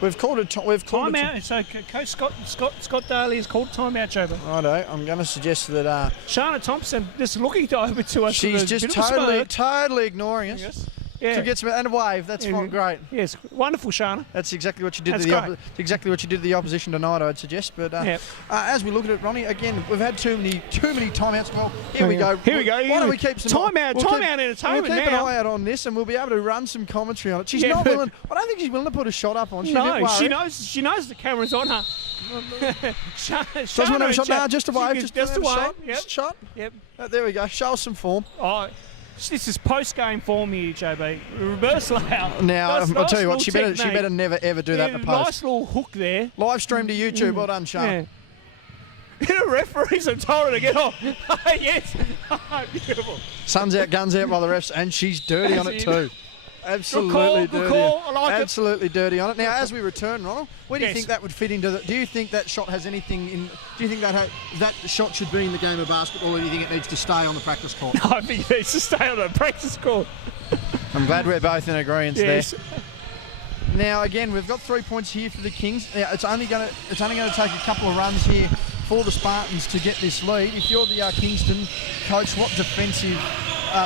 We've called it. Timeout. So Coach Scott Daly has called timeout, JB. Righto. I'm going to suggest that Shana Thompson just looking over to us. She's just totally ignoring us. Yes. Yeah. To get some and a wave. That's great. Yes, wonderful, Shana. That's exactly what you did. Exactly what you did to the opposition tonight, I'd suggest. But as we look at it, Ronnie, again, we've had too many timeouts. Well, here we go. Here we go. Why don't we keep some timeout entertainment We'll keep now. an eye out on this, and we'll be able to run some commentary on it. She's not willing. I don't think she's willing to put a shot up on. She's a bit worried. She knows the camera's on her. Doesn't want to have a shot now. Just a wave. Just a wave. Yep. Shot. Yep. There we go. Show us some form. Oh. This is post-game form here, JB. Reverse layout. Now, I'll tell you what, she technique. better never, ever do that in the post. Nice little hook there. Live stream to YouTube. Well done, Sean. Yeah. The referees have told her to get off. Yes. Beautiful. Sun's out, guns out by the refs, and she's dirty on it too. Absolutely good call. I like Absolutely dirty on it. Now, as we return, Ronald, where do you think that would fit into do you think that shot has anything in... Do you think that shot should be in the game of basketball, or do you think it needs to stay on the practice court? I think it needs to stay on the practice court. I'm glad we're both in agreement there. Now, again, we've got 3 points here for the Kings. Now, it's only going to take a couple of runs here for the Spartans to get this lead. If you're the Kingston coach, what defensive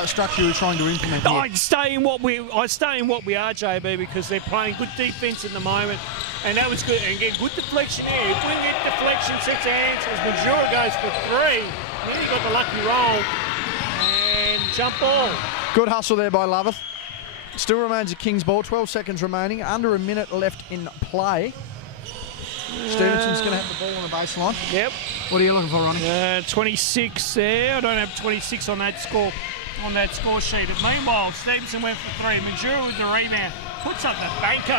structure are you trying to implement here? I stay in what we are, JB, because they're playing good defence at the moment, and that was good. And get good deflection here. If we can get deflection, 6 answers. Majura goes for 3. And then he got the lucky roll and jump ball. Good hustle there by Loveth. Still remains a Kings ball. 12 seconds remaining. Under a minute left in play. Stevenson's going to have the ball on the baseline. Yep. What are you looking for, Ronnie? 26 there. I don't have 26 on that score sheet. And meanwhile, Stevenson went for 3. Majura with the rebound. Puts up the banker.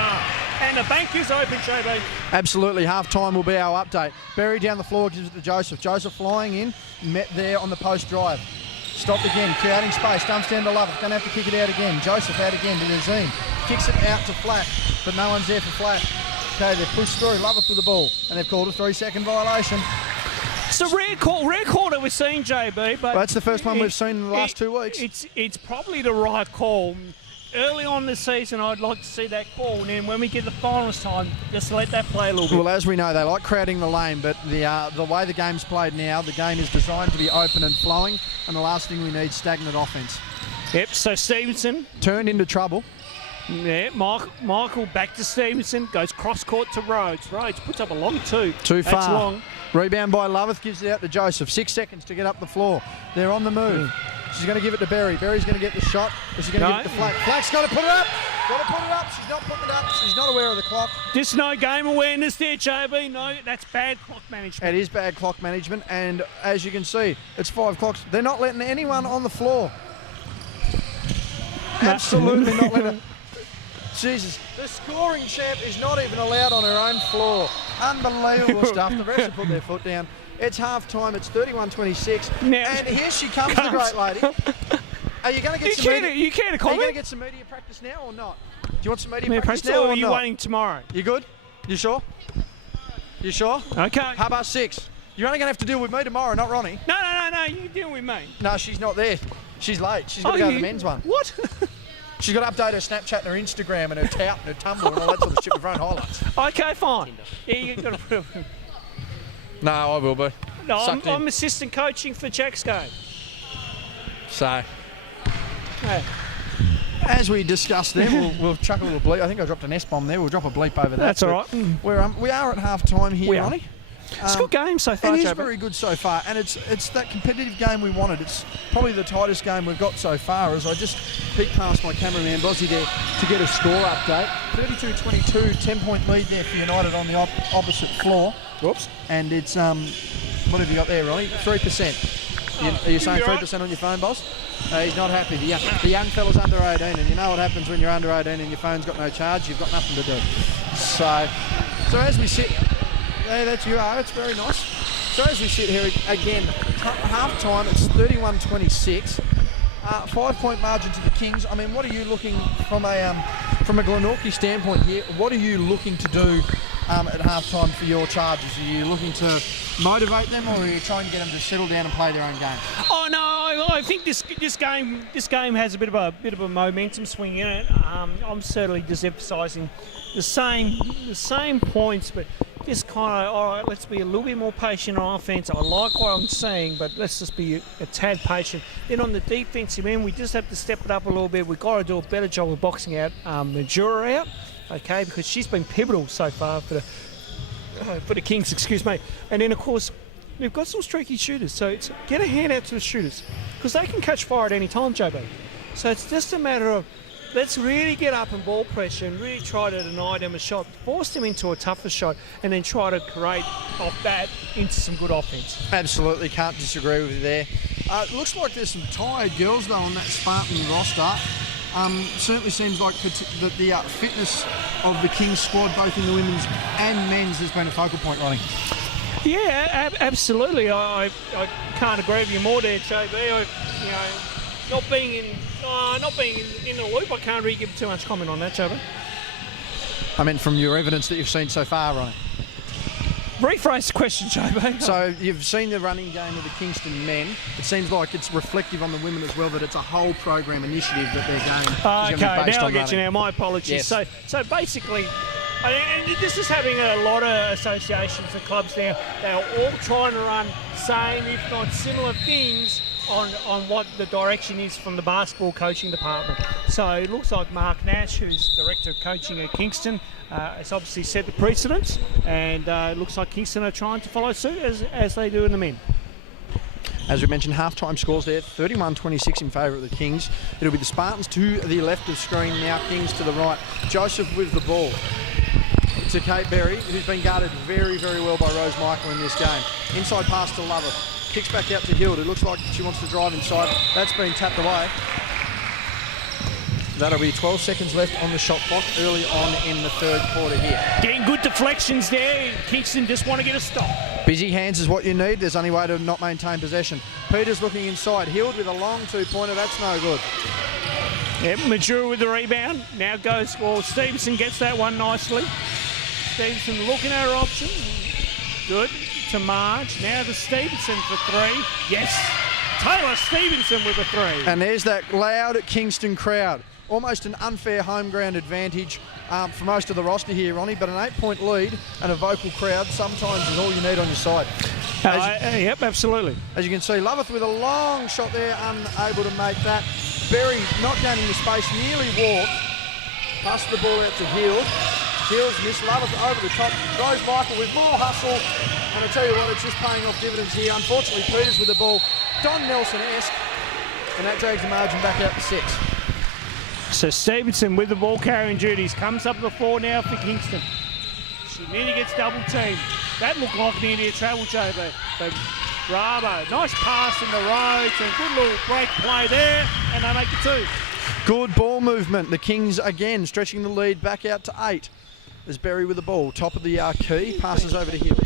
And the bank is open, JB. Absolutely. Half-time will be our update. Berry down the floor, gives it to Joseph. Joseph flying in. Met there on the post drive. Stopped again, creating space. Dumps down to Lovett. Going to have to kick it out again. Joseph out again to Nazim. Kicks it out to Flash, but no one's there for Flash. Okay, they've pushed through. Lovett with the ball, and they've called a 3-second violation. It's a rare call that we're seeing, JB. But that's the first one we've seen in the last 2 weeks. It's probably the right call. Early on in the season, I'd like to see that call, and then when we get the finals time, just let that play a little bit. Well, as we know, they like crowding the lane, but the way the game's played now, the game is designed to be open and flowing, and the last thing we need is stagnant offence. Yep, so Stevenson. Turned into trouble. Yeah, Michael back to Stevenson, goes cross-court to Rhodes. Rhodes puts up a long 2. Too far. That's long. Rebound by Loveth, gives it out to Joseph. 6 seconds to get up the floor. They're on the move. She's going to give it to Berry. Berry's going to get the shot. She's going to give it to Flack. Flack's got to put it up. Got to put it up. She's not putting it up. She's not aware of the clock. Just no game awareness there, JB. No, that's bad clock management. It is bad clock management, and as you can see, it's 5 clocks. They're not letting anyone on the floor. Absolutely not letting. Jesus, the scoring champ is not even allowed on her own floor. Unbelievable stuff. The refs have put their foot down. It's half time. It's 31-26, and here she comes, the great lady. Are you going to get some media? You care to comment? Are you going to get some media practice now or not? Do you want some media practice now or are you not? waiting tomorrow? You good? You sure? You sure? Okay. How about 6? You're only going to have to deal with me tomorrow, not Ronnie. No. You deal with me. No, she's not there. She's late. She's got to go to the men's one. What? She's got to update her Snapchat and her Instagram and her tout and her Tumblr and all that sort of shit with her own highlights. Okay, fine. Yeah, you've got to. No, I will be. No, I'm assistant coaching for Jack's game. So, yeah. As we discussed there, we'll chuck a little bleep. I think I dropped an S-bomb there. We'll drop a bleep over that. That's all right. We are at half time here, Ronnie. It's a good game so far, It is Joe, very good so far, and it's that competitive game we wanted. It's probably the tightest game we've got so far, as I just peeked past my cameraman Bozzy there to get a score update. 32-22, 10-point lead there for United on the opposite floor. Whoops. And it's, what have you got there, Ronnie? 3%. Are you saying 3% on your phone, boss? No, he's not happy. The young fella's under 18, and you know what happens when you're under 18 and your phone's got no charge, you've got nothing to do. So as we sit... Yeah, that's you are. It's very nice. So as we sit here again, half time, it's 31-26. 5-point margin to the Kings. I mean, what are you looking from from a Glenorchy standpoint here, what are you looking to do at halftime for your Chargers? Are you looking to motivate them, or are you trying to get them to settle down and play their own game? Oh no, I think this game has a bit of a momentum swing in it. I'm certainly just emphasising the same points, but just kind of, all right, let's be a little bit more patient on offense. I like what I'm saying, but let's just be a tad patient. Then on the defensive end, we just have to step it up a little bit. We've got to do a better job of boxing out Majura out, okay, because she's been pivotal so far for the Kings, excuse me. And then, of course, we've got some streaky shooters, so it's get a hand out to the shooters because they can catch fire at any time, JB. So it's just a matter of let's really get up in ball pressure and really try to deny them a shot, force them into a tougher shot, and then try to create off that into some good offense. Absolutely, can't disagree with you there. It looks like there's some tired girls, though, on that Spartan roster. Certainly seems like the fitness of the Kings squad, both in the women's and men's, has been a focal point, Ronnie. Yeah, absolutely. I can't agree with you more there, JB. Not being in the loop, I can't really give too much comment on that, JB. I mean, from your evidence that you've seen so far, Ronnie. Rephrase the question, JB. So you've seen the running game of the Kingston men. It seems like it's reflective on the women as well, that it's a whole program initiative that they're going is going to be based now on I get you now. My apologies. Yes. So basically, and this is having a lot of associations and clubs now. They're all trying to run same, if not similar things on what the direction is from the basketball coaching department. So it looks like Mark Nash, who's Director of Coaching at Kingston, has obviously set the precedence, and it looks like Kingston are trying to follow suit as they do in the men. As we mentioned, half-time scores there, 31-26 in favour of the Kings. It'll be the Spartans to the left of screen now, Kings to the right. Joseph with the ball to Kate Berry, who's been guarded very, very well by Rose Michael in this game. Inside pass to Loveth. Kicks back out to Hild. It looks like she wants to drive inside. That's been tapped away. That'll be 12 seconds left on the shot clock early on in the third quarter here. Getting good deflections there. Kingston just want to get a stop. Busy hands is what you need. There's only way to not maintain possession. Peters looking inside. Hild with a long two-pointer. That's no good. Yep, Majura with the rebound. Now goes, well, Stevenson gets that one nicely. Stevenson looking at her options. Good. To Marge. Now to Stevenson for three. Yes. Taylor Stevenson with a three. And there's that loud Kingston crowd. Almost an unfair home ground advantage for most of the roster here, Ronnie, but an 8-point lead and a vocal crowd sometimes is all you need on your side. Yep, absolutely. As you can see, Loveth with a long shot there, unable to make that. Berry not gaining the space, nearly walked. Passed the ball out to Hild. Hild's missed. Loveth over the top. Rose Michael with more hustle. And I tell you what, it's just paying off dividends here. Unfortunately, Peters with the ball. Don Nelson-esque. And that drags the margin back out to 6. So Stevenson with the ball carrying duties comes up the floor now for Kingston. She nearly gets double teamed. That looked like an India travel, JB. But bravo. Nice pass in the roads and good little break play there. And they make it 2. Good ball movement. The Kings again stretching the lead back out to 8. There's Berry with the ball. Top of the key. Passes over to Hill.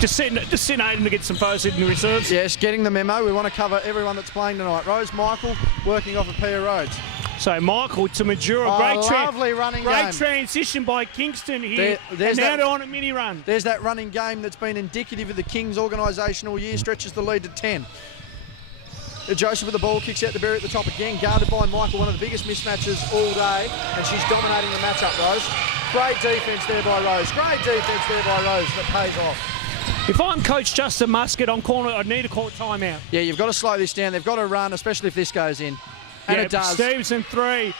Just send Aiden to get some photos in the reserves. Yes, getting the memo. We want to cover everyone that's playing tonight. Rose Michael working off of Pia Rhodes. So Michael to Majura. Lovely running game. Great transition by Kingston here. There's and now on a mini run. There's that running game that's been indicative of the Kings' organisational year. Stretches the lead to 10. Joseph with the ball, kicks out to Berry at the top again, guarded by Michael, one of the biggest mismatches all day, and she's dominating the matchup, Rose. Great defence there by Rose. Great defence there by Rose that pays off. If I'm Coach Justin Muscat, I'd need to call timeout. Yeah, you've got to slow this down. They've got to run, especially if this goes in. And it does. Stevenson 3.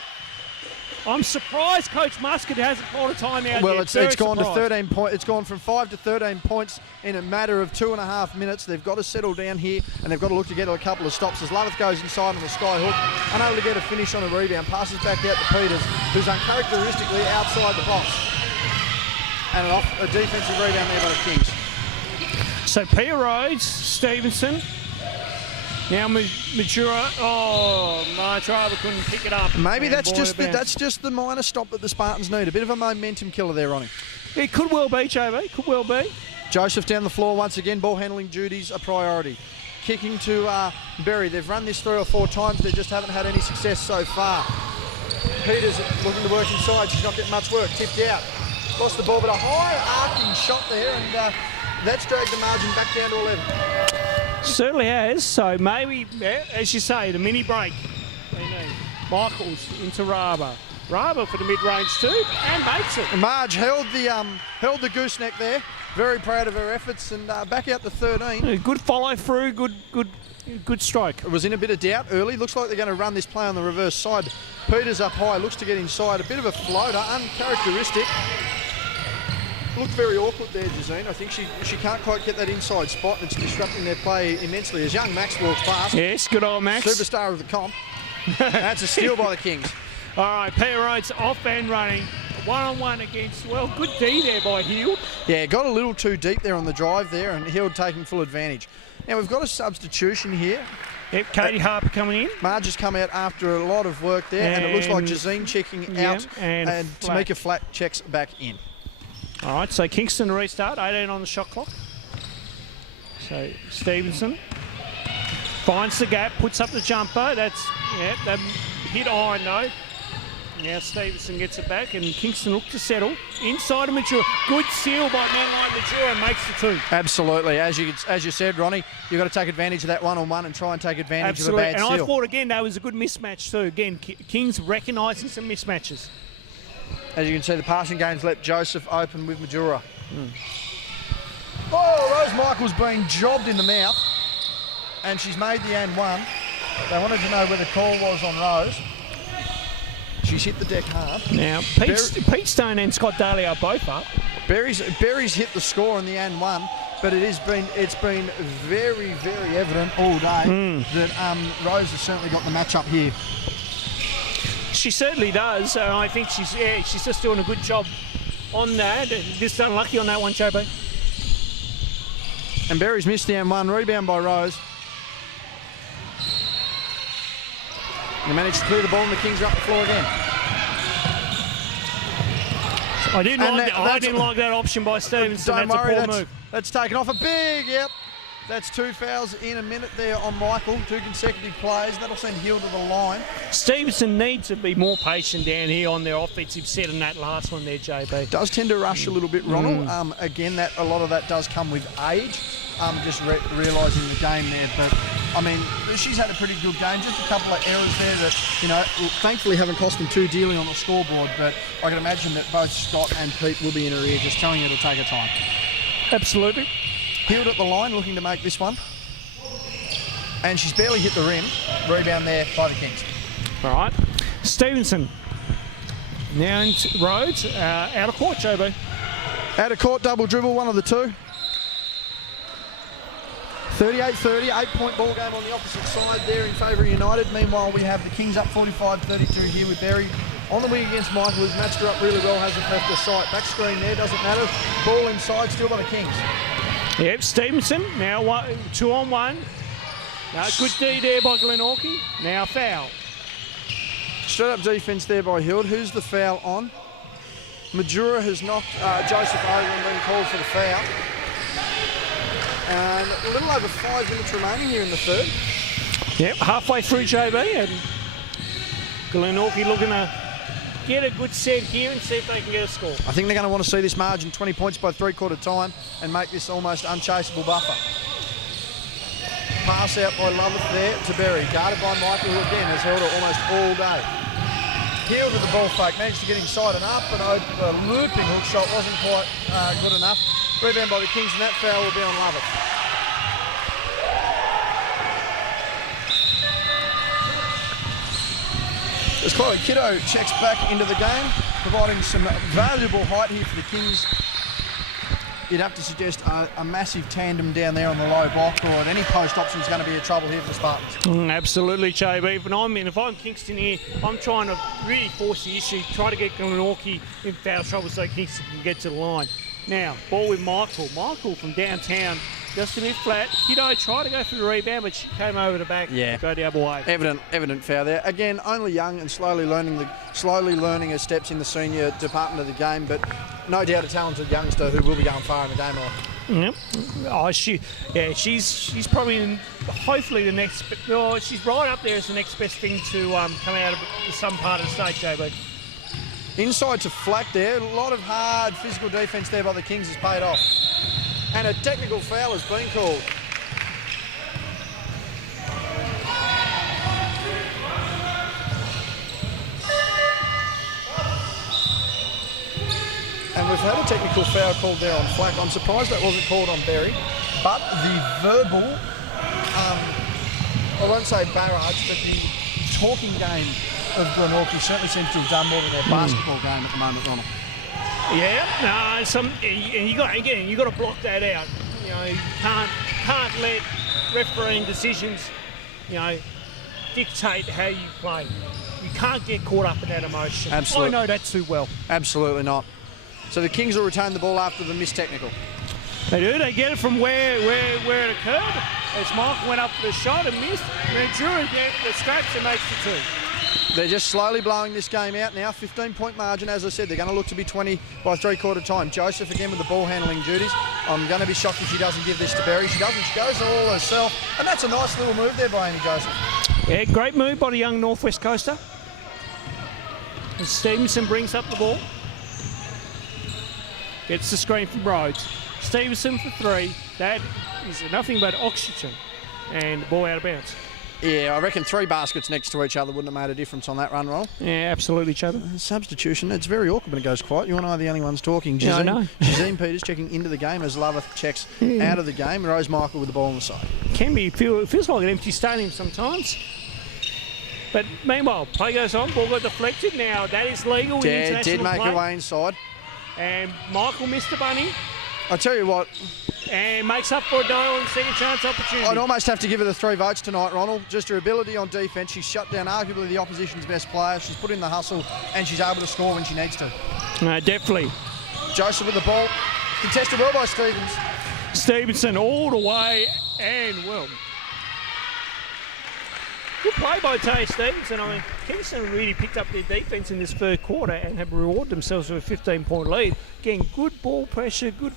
I'm surprised Coach Muscat hasn't called a timeout. Well, yet. it's gone to 13 points. It's gone from 5 to 13 points in a matter of 2.5 minutes. They've got to settle down here, and they've got to look to get a couple of stops as Loveth goes inside on the sky hook, unable to get a finish on a rebound. Passes back out to Peters, who's uncharacteristically outside the box, and a defensive rebound there by the Kings. So Pia Rhodes, Stevenson. Now Majura, my driver couldn't pick it up. Maybe that's just the minor stop that the Spartans need. A bit of a momentum killer there, Ronnie. It could well be, JB. Could well be. Joseph down the floor once again. Ball handling duties a priority. Kicking to Berry. They've run this 3 or 4 times. They just haven't had any success so far. Peters looking to work inside. She's not getting much work. Tipped out. Lost the ball, but a high arcing shot there, and that's dragged the margin back down to 11. Certainly has. So maybe, as you say, the mini break. Michaels into Raba. Raba for the mid-range too, and makes it. Marge held the gooseneck there. Very proud of her efforts, and back out to 13. Good follow through. Good strike. It was in a bit of doubt early. Looks like they're going to run this play on the reverse side. Peters up high. Looks to get inside. A bit of a floater, uncharacteristic. Looked very awkward there, Jazine. I think she can't quite get that inside spot. It's disrupting their play immensely as young Max walks past. Yes, good old Max. Superstar of the comp. That's a steal by the Kings. All right, Peter Rhodes off and running. One-on-one against, well, good D there by Hill. Yeah, got a little too deep there on the drive there, and Hill taking full advantage. Now, we've got a substitution here. Yep, Katie Harper coming in. Marge has come out after a lot of work there, and it looks like Jazine checking out, and Tamika Flack checks back in. All right, so Kingston to restart, 18 on the shot clock. So Stevenson finds the gap, puts up the jumper. That hit iron though. Now Stevenson gets it back, and Kingston look to settle inside of Mature. Good seal by man like Mature, and makes the 2. Absolutely, as you said, Ronnie, you've got to take advantage of that one-on-one and try and take advantage of a bad seal. And I thought again that was a good mismatch too. Again, Kings recognising some mismatches. As you can see, the passing game's let Joseph open with Majura. Oh, Rose Michael's been jobbed in the mouth, and she's made the and 1. They wanted to know where the call was on Rose. She's hit the deck hard. Now, Pete Stone and Scott Daly are both up. Berry's hit the score in the and 1, but it's been very, very evident all day that Rose has certainly got the match up here. She certainly does. I think she's just doing a good job on that. Just unlucky on that one, JB. And Berry's missed the and 1. Rebound by Rose. They managed to clear the ball, and the Kings are up the floor again. I didn't like that option by Stevenson. Don't That's worry, a poor move. That's taken off a big, That's 2 fouls in a minute there on Michael. 2 consecutive plays. That'll send Hill to the line. Stevenson needs to be more patient down here on their offensive set in that last one there, JB. Does tend to rush a little bit, Ronald. Again, a lot of that does come with age. Just realising the game there. But, I mean, she's had a pretty good game. Just a couple of errors there that, thankfully haven't cost them too dearly on the scoreboard. But I can imagine that both Scott and Pete will be in her ear, just telling her to take her time. Absolutely. Healed at the line, looking to make this one. And she's barely hit the rim. Rebound there by the Kings. All right. Stevenson. Now into Rhodes. Out of court, JB. Out of court, double dribble, one of the 2. 38-30, 8-point ball game on the opposite side there in favour of United. Meanwhile, we have the Kings up 45-32 here with Berry on the wing against Michael, who's matched her up really well, hasn't left her sight. Back screen there, doesn't matter. Ball inside, still by the Kings. Yep, Stevenson now 2-on-1. Good D there by Glenorchy. Now foul. Straight up defence there by Hild. Who's the foul on? Majura has knocked Joseph over and been called for the foul. And a little over 5 minutes remaining here in the third. Yep, halfway through, JB, and Glenorchy looking to get a good set here and see if they can get a score. I think they're going to want to see this margin 20 points by 3/4 time and make this almost unchaseable buffer. Pass out by Lovett there to Berry, guarded by Michael, who again has held it almost all day. Healed with the ball fake, managed to get inside and up, but a looping hook shot wasn't quite good enough. Rebound by the Kings, and that foul will be on Lovett. As Chloe Kiddo checks back into the game, providing some valuable height here for the Kings. You'd have to suggest a massive tandem down there on the low block, or at any post option is going to be a trouble here for the Spartans. Absolutely, JB. If I'm Kingston here, I'm trying to really force the issue, try to get Glenorchy in foul trouble so Kingston can get to the line. Now, ball with Michael. Michael from downtown, just a bit flat. Kiddo tried to go for the rebound, but she came over the back. Yeah. Go the other way. Evident foul there. Again, only young and slowly learning her steps in the senior department of the game, but no doubt a talented youngster who will be going far in the game. Yep. Oh, she's probably hopefully the next. Oh, she's right up there as the next best thing to come out of some part of the state, JB. Inside to Flack there. A lot of hard physical defence there by the Kings has paid off. And a technical foul has been called. And we've had a technical foul called there on Flack. I'm surprised that wasn't called on Berry. But the verbal, I won't say barrage, but the talking game of Glenorchy certainly seems to have done more than their basketball game at the moment, Ronald. Yeah, you got to block that out. You know, you can't let refereeing decisions, dictate how you play. You can't get caught up in that emotion. Absolutely. I know that too well. Absolutely not. So the Kings will retain the ball after the missed technical. They do. They get it from where it occurred. As Michael went up for the shot and missed, and Drew again the straps and makes the two. They're just slowly blowing this game out now. 15-point margin, as I said. They're going to look to be 20 by three-quarter time. Joseph again with the ball handling duties. I'm going to be shocked if she doesn't give this to Berry. She doesn't. She goes all herself. And that's a nice little move there by Amy Joseph. Yeah, great move by the young Northwest Coaster. And Stevenson brings up the ball. Gets the screen from Rhodes. Stevenson for three. That is nothing but oxygen. And the ball out of bounds. Yeah, I reckon 3 baskets next to each other wouldn't have made a difference on that run, Ronald. Yeah, absolutely, Chubby. Substitution. It's very awkward when it goes quiet. You and I are the only ones talking. Yeah, I know. Jazeen Peters checking into the game as Loveth checks out of the game. Rose Michael with the ball on the side. It feels like an empty stadium sometimes. But meanwhile, play goes on. Ball got deflected. Now that is legal in international did make play. her way inside. And Michael missed the bunny. I tell you what. And makes up for a no on second chance opportunity. I'd almost have to give her the 3 votes tonight, Ronald. Just her ability on defence. She's shut down arguably the opposition's best player. She's put in the hustle and she's able to score when she needs to. Definitely. Joseph with the ball. Contested well by Stevens. Stevenson all the way and well. Good play by Tay Stevenson. I mean, Kingston really picked up their defence in this third quarter and have rewarded themselves with a 15-point lead. Again, good ball pressure, good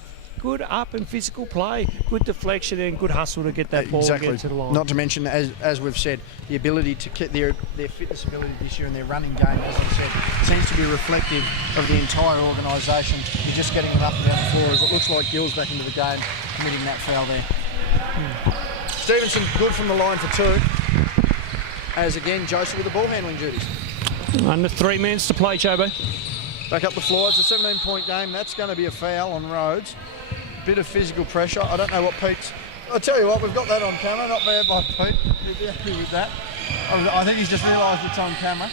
up and physical play, good deflection and good hustle to get that ball again to the line. Not to mention, as we've said, the ability to get their fitness ability this year and their running game, as we said, seems to be reflective of the entire organisation. You're just getting them up and down the floor as it looks like Gill's back into the game, committing that foul there. Stevenson good from the line for 2. As again, Joseph with the ball handling duties. Under 3 minutes to play, Chobo. Back up the floor. It's a 17-point game. That's going to be a foul on Rhodes. Bit of physical pressure. I don't know what Pete's... I'll tell you what, we've got that on camera. Not bad by Pete. He'll be happy with that. I think he's just realised it's on camera.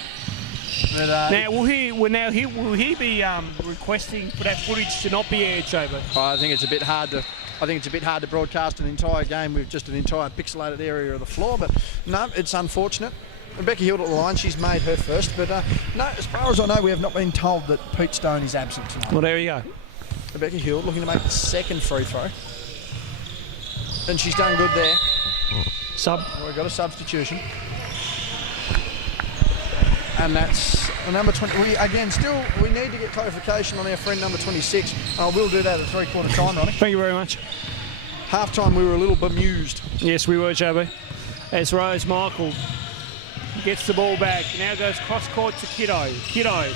But, now, will he be requesting for that footage to not be aired, Chobo? I think it's a bit hard to broadcast an entire game with just an entire pixelated area of the floor, but no, it's unfortunate. Rebecca Hill at the line, she's made her first, but no, as far as I know, we have not been told that Pete Stone is absent tonight. Well, there you go. Rebecca Hill looking to make the second free throw. And she's done good there. We've got a substitution. And that's number 20. We need to get clarification on our friend number 26. And I will do that at three-quarter time, Ronnie. Thank you very much. Half-time, we were a little bemused. Yes, we were, Joby. As Rose Michael gets the ball back. Now goes cross-court to Kiddo. Kiddo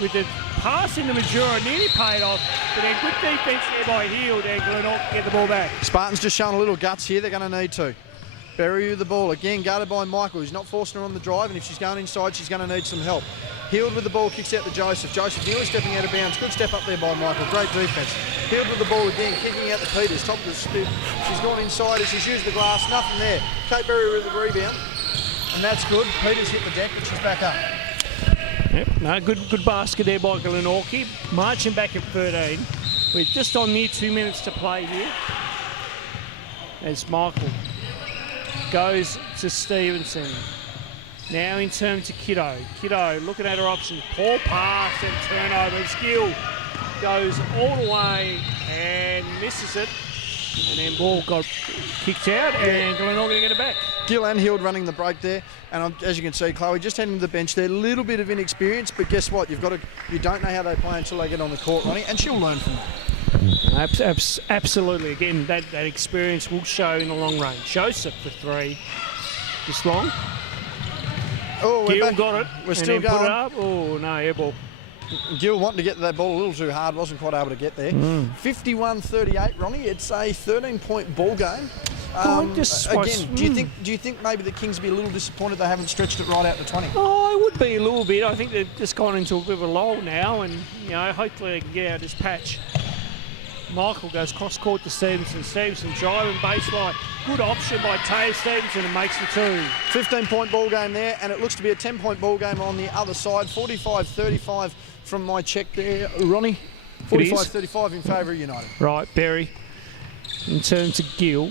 with the pass into Majura nearly paid off, but then good defence there by Hill. There, Glenorchy get the ball back. Spartans just showing a little guts here. They're going to need to. Berry with the ball, again guarded by Michael, who's not forcing her on the drive, and if she's going inside, she's going to need some help. Healed with the ball, kicks out to Joseph. Joseph nearly stepping out of bounds. Good step up there by Michael. Great defence. Healed with the ball again, kicking out to Peters. Top of the spin. She's gone inside as she's used the glass. Nothing there. Kate Berry with the rebound. And that's good. Peters hit the deck, but she's back up. Yep, no, good basket there by Glenorchy. Marching back at 13. We're just on near 2 minutes to play here. As Michael goes to Stevenson. Now in turn to Kiddo. Kiddo looking at her options. Poor pass and turnover. Skill goes all the way and misses it. And then ball got kicked out and we're not going to get it back. Gill and Hild running the break there. And as you can see, Chloe just heading to the bench there. A little bit of inexperience, but guess what? You don't know how they play until they get on the court, Ronnie, and she'll learn from that. Absolutely. Again, that experience will show in the long range. Joseph for 3. Just long. Oh, Gill got it. We're still going. Put it up. Oh, no, air ball. Gill wanting to get that ball a little too hard, wasn't quite able to get there. 51-38, Ronnie. It's a 13-point ball game. Do you think maybe the Kings will be a little disappointed they haven't stretched it right out to 20? Oh, it would be a little bit. I think they've just gone into a bit of a lull now, and hopefully they can get out of this patch. Michael goes cross court to Stevenson. Stevenson driving baseline. Good option by Taylor Stevenson and makes the 2. 15-point ball game there, and it looks to be a 10-point ball game on the other side. 45-35 from my check there, Ronnie. 45-35 in favour of United. Right, Berry. In terms of Gill.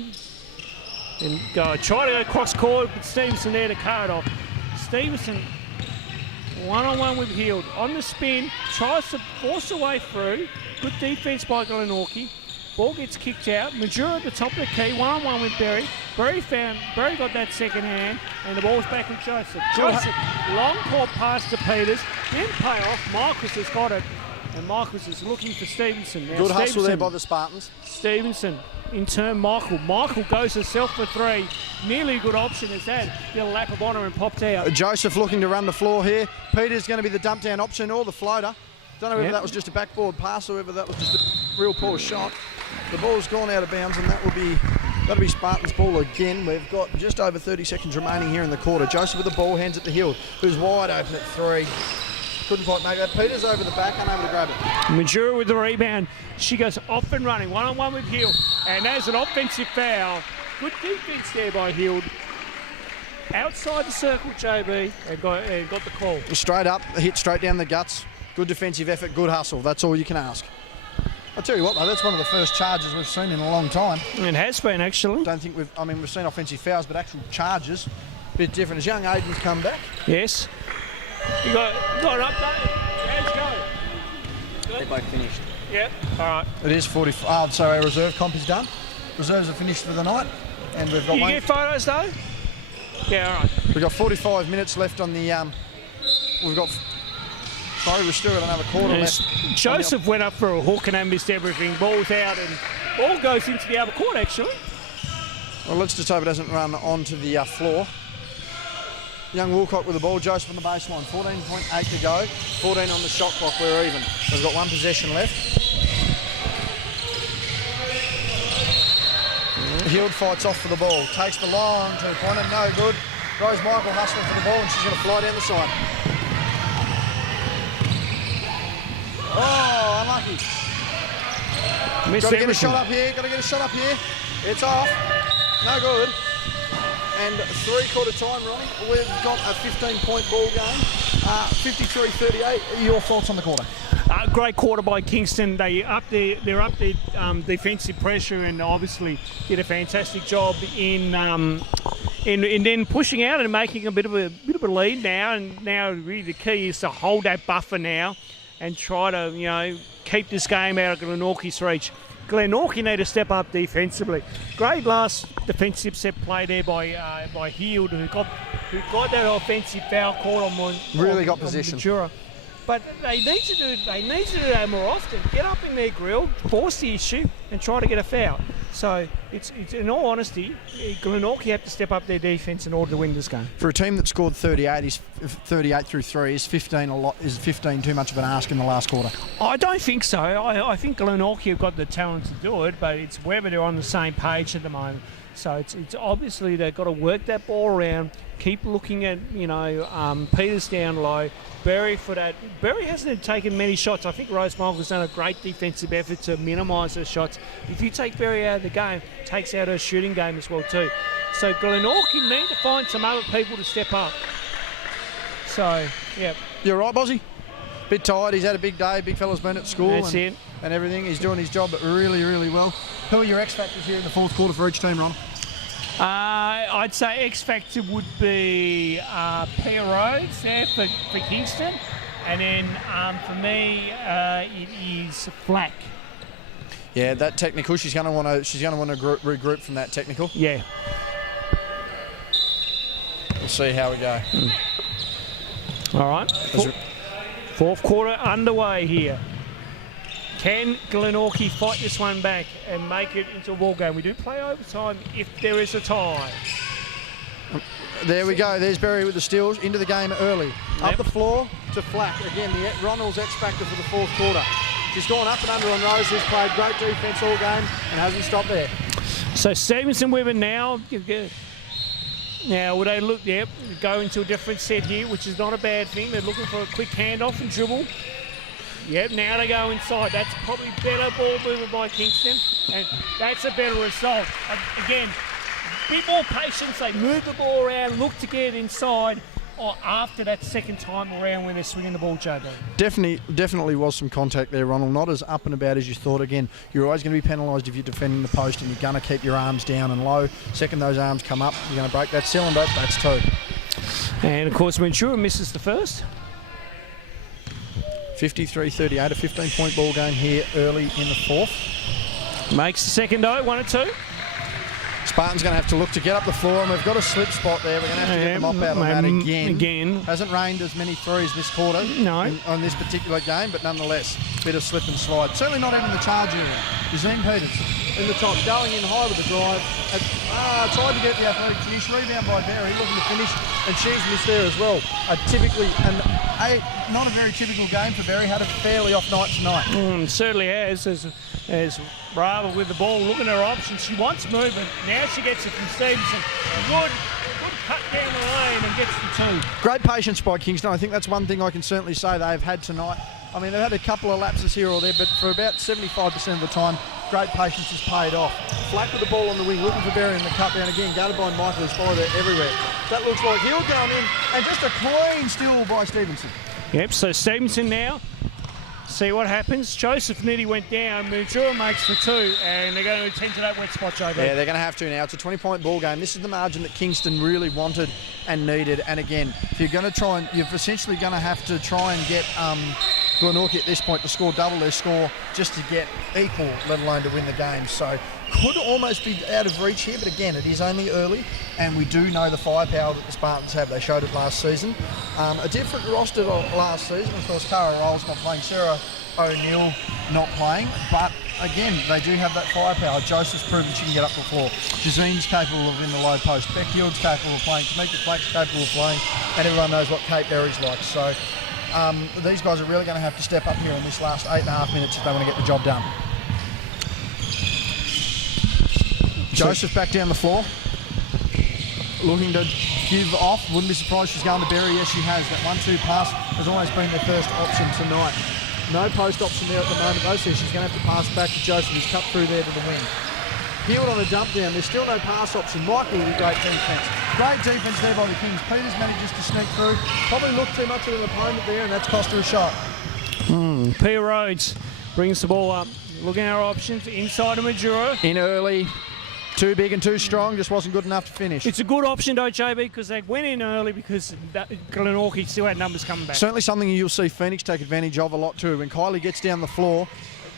And try to go cross court, but Stevenson there to cut it off. Stevenson, one-on-one with Heald. On the spin, tries to force a way through. Good defence by Glenorchy. Ball gets kicked out. Majura at the top of the key, one-on-one with Berry. Berry got that second hand, and the ball's back with Joseph. Joseph, long court pass to Peters. Didn't pay off. Marcus has got it, and Marcus is looking for Stevenson. Now Good hustle there by the Spartans. Stevenson, in turn Michael. Michael goes herself for 3. Nearly a good option as that. Did a lap of honour and popped out. Joseph looking to run the floor here. Peter's going to be the dump down option or the floater. Don't know whether that was just a backboard pass or whether that was just a real poor shot. The ball's gone out of bounds, and that'll be Spartans' ball again. We've got just over 30 seconds remaining here in the quarter. Joseph with the ball, hands it to Hill, who's wide open at 3. Couldn't quite make that. Peters over the back, unable to grab it. Majura with the rebound. She goes off and running, one-on-one with Hill, and there's an offensive foul. Good defence there by Hill. Outside the circle, JB, and got the call. Straight up, hit straight down the guts. Good defensive effort, good hustle. That's all you can ask. I'll tell you what, though, that's one of the first charges we've seen in a long time. It has been, actually. Don't think we've seen offensive fouls, but actual charges, a bit different. As young Aiden's come back. Yes. You got an update? How's it going? They're both finished. Yep. All right. It is 45. So our reserve comp is done. Reserves are finished for the night, and we've got You get photos, though? Yeah, all right. We've got 45 minutes left on the. We've still got another quarter left. Joseph went up for a hook and missed everything. Ball's out and ball goes into the other court, actually. Well, let's just hope it doesn't run onto the floor. Young Woolcock with the ball. Joseph on the baseline. 14.8 to go. 14 on the shot clock. We're even. We've got one possession left. Hield fights off for the ball. Takes the long two-pointer. No good. Rose Michael hustling for the ball, and she's going to fly down the side. Oh, unlucky. Got to get a shot up here. It's off. No good. And three-quarter time, Ronnie. We've got a 15-point ball game. 53-38. Your thoughts on the quarter? Great quarter by Kingston. They're up their defensive pressure and obviously did a fantastic job in then pushing out and making a bit of a lead now. And now really the key is to hold that buffer now and try to keep this game out of Glenorchy's reach. Glenorchy need to step up defensively. Great last defensive set play there by Heald, who got that offensive foul call on really got position. Ventura. But they need to do that more often. Get up in their grill, force the issue, and try to get a foul. So it's in all honesty, Glenorchy have to step up their defence in order to win this game. For a team that scored 38 through 3, is 15 too much of an ask in the last quarter? I don't think so. I think Glenorchy have got the talent to do it, but it's whether they're on the same page at the moment. So it's obviously they've got to work that ball around, keep looking at Peters down low. Berry for that. Berry hasn't taken many shots. I think Rose Michael's done a great defensive effort to minimise her shots. If you take Berry out of the game, it takes out her shooting game as well too. So Glenorchy need to find some other people to step up. So, yeah. You're right, Bozzy. Bit tired. He's had a big day. Big fella's been at school and everything. He's doing his job really, really well. Who are your X factors here in the fourth quarter for each team, Ron? I'd say X factor would be Pia Rhodes there for Kingston, and then for me it is Flack. Yeah, that technical. She's going to want to regroup from that technical. Yeah. We'll see how we go. All right. Fourth quarter underway here. Can Glenorchy fight this one back and make it into a ball game? We do play overtime if there is a tie. There we go. There's Berry with the steals into the game early. Up the floor to Flack. Again, the Ronald's X factor for the fourth quarter. She's gone up and under on Rose, who's played great defence all game and hasn't stopped there. So Stevenson Weber now. Now, would they look, go into a different set here, which is not a bad thing. They're looking for a quick handoff and dribble. Yep, now they go inside. That's probably better ball movement by Kingston, and that's a better result. Again, a bit more patience. They move the ball around, look to get inside, or after that second time around when they're swinging the ball, JB. Definitely was some contact there, Ronald. Not as up and about as you thought. Again, you're always going to be penalised if you're defending the post, and you're going to keep your arms down and low. Second those arms come up, you're going to break that cylinder. That's two. And of course, Ventura misses the first. 53-38, a 15-point ball game here early in the fourth. Makes the second though, 1-2. Spartans going to have to look to get up the floor, and we've got a slip spot there. We're going to have to get them up out on that again. Hasn't rained as many threes this quarter on this particular game, but nonetheless, bit of slip and slide. Certainly not even the charge area. Yazine Peters in the top, going in high with the drive. Tried to get the athletic finish, rebound by Berry, looking to finish, and she's missed there as well. Not a very typical game for Berry. Had a fairly off night tonight. Certainly has. As Brava with the ball, looking at her options. She wants movement. Now she gets it from Stevenson. Good cut down the lane and gets the two. Great patience by Kingston. I think that's one thing I can certainly say they've had tonight. I mean, they've had a couple of lapses here or there, but for about 75% of the time, great patience has paid off. Flack with the ball on the wing, looking for Berry in the cut down again. Guarded by Michael, who's followed her everywhere. That looks like he'll go in, and just a clean steal by Stevenson. Yep, so Stevenson now. See what happens. Joseph nearly went down. Ventura makes the two, and they're going to attend to that wet spot, JB. Yeah, they're going to have to now. It's a 20-point ball game. This is the margin that Kingston really wanted and needed. And again, if you're going to try and, you're essentially going to have to try and get Glenorchy at this point to score double their score just to get equal, let alone to win the game. So could almost be out of reach here, but again, it is only early, and we do know the firepower that the Spartans have. They showed it last season. A different roster to last season. Of course, Cara Rolls not playing, Sarah O'Neill not playing, but again, they do have that firepower. Joseph's proven she can get up the floor. Jazine's capable of in the low post. Beck Hild's capable of playing. Tamika Flack's capable of playing, and everyone knows what Kate Berry's like. So these guys are really going to have to step up here in this last 8.5 minutes if they want to get the job done. Joseph back down the floor, looking to give off. Wouldn't be surprised she's going to Berry. Yes, she has. That 1-2 pass has always been their first option tonight. No post option there at the moment, though, so she's going to have to pass back to Joseph, who's cut through there to the wing. Healed on a dump down. There's still no pass option. Michael with great defence. Great defence there by the Kings. Peters manages to sneak through. Probably looked too much at an opponent there, and that's cost her a shot. Pia Rhodes brings the ball up. Looking at our options. Inside of Majura. In early. Too big and too strong, just wasn't good enough to finish. It's a good option though, JB, because they went in early because Glenorchy still had numbers coming back. Certainly something you'll see Phoenix take advantage of a lot too. When Kylie gets down the floor,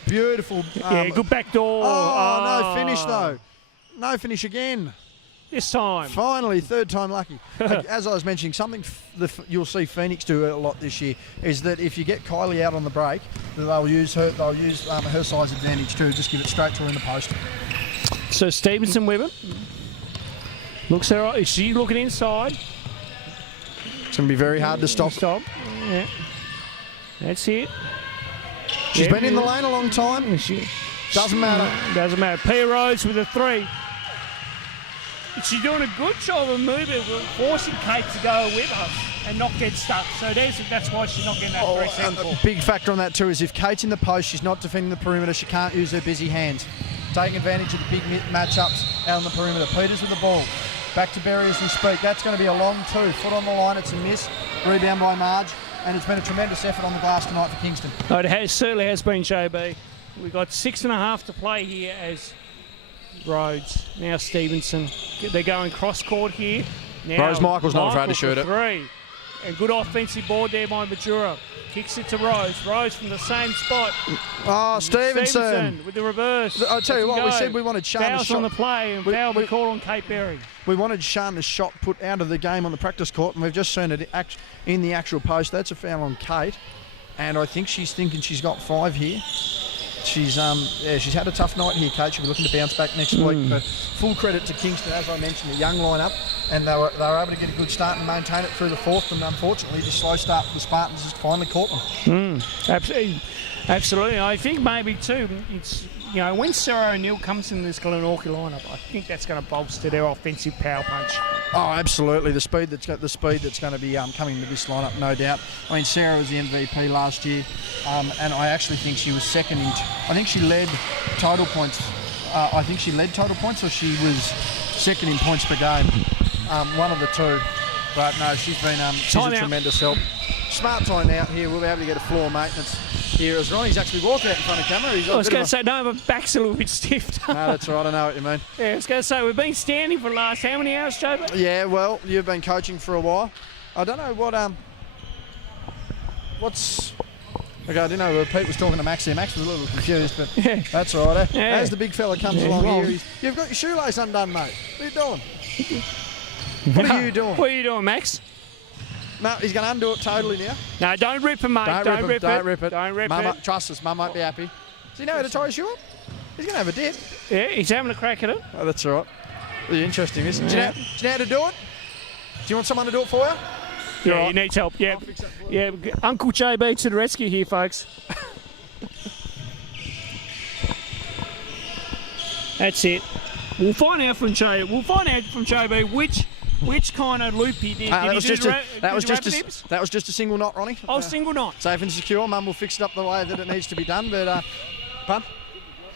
beautiful. Good back door. No finish though. No finish again. This time. Finally, third time lucky. As I was mentioning, something you'll see Phoenix do a lot this year is that if you get Kylie out on the break, they'll use her size advantage too. Just give it straight to her in the post. So Stevenson Weber looks her. Is she looking inside? It's going to be very hard to stop. Yeah. That's it. She's been in the lane a long time. Doesn't matter. Doesn't matter. Pia Rhodes with a three. She's doing a good job of moving, forcing Kate to go with her and not get stuck. So that's why she's not getting that three. A big factor on that too is if Kate's in the post, she's not defending the perimeter, she can't use her busy hands. Taking advantage of the big matchups out on the perimeter. Peters with the ball. Back to Berry as we speak. That's going to be a long two. Foot on the line, it's a miss. Rebound by Marge. And it's been a tremendous effort on the glass tonight for Kingston. Oh, it certainly has been, JB. We've got 6.5 to play here as Rhodes. Now Stevenson. They're going cross-court here. Now Rose Michael's not afraid to shoot it. Three. And good offensive board there by Majura. Kicks it to Rose. Rose from the same spot. Oh, Stevenson with the reverse. I'll tell you what, we said we wanted Shana's shot on the play, and foul we called on Kate Berry. We wanted Shana's shot put out of the game on the practice court, and we've just seen it in the actual post. That's a foul on Kate, and I think she's thinking she's got 5 here. she's had a tough night here, Kate. She'll be looking to bounce back next week. But full credit to Kingston, as I mentioned, a young lineup, and they were able to get a good start and maintain it through the fourth. And unfortunately, the slow start for the Spartans has finally caught them. Absolutely. I think maybe too, it's, you know, when Sarah O'Neill comes in this Glenorchy lineup, I think that's going to bolster their offensive power punch. Oh, absolutely. The speed that's going to be coming to this lineup, no doubt. I mean, Sarah was the MVP last year, and I actually think she was second in. I think she led total points. I think she led total points, or she was second in points per game. One of the two. But no, she's a tremendous help. Smart time out here. We'll be able to get a floor maintenance here as Ronnie's actually walking out in front of camera. I was going to say, no, my back's a little bit stiff. No, that's right. I know what you mean. Yeah, I was going to say, we've been standing for the last how many hours, Joe? Yeah, well, you've been coaching for a while. I don't know what's... Okay, I didn't know Pete was talking to Max there. Max was a little confused, but that's all right. Yeah. As the big fella comes along here, you've got your shoelace undone, mate. What are you doing? What are you doing? What are you doing, Max? No, he's going to undo it totally now. No, don't rip him, mate. Don't rip it. Don't rip it. Trust us, Mum won't be happy. Does he know how to tie a shoe up? He's going to have a dip. Yeah, he's having a crack at it. Oh, that's all right. Really interesting, isn't it? Do you know how to do it? Do you want someone to do it for you? Yeah, right. He needs help. Yeah, yeah. Uncle JB to the rescue here, folks. That's it. We'll find out from JB which kind of loop he did. That was just a single knot, Ronnie. Oh, single knot. Safe and secure. Mum will fix it up the way that it needs to be done. But pun.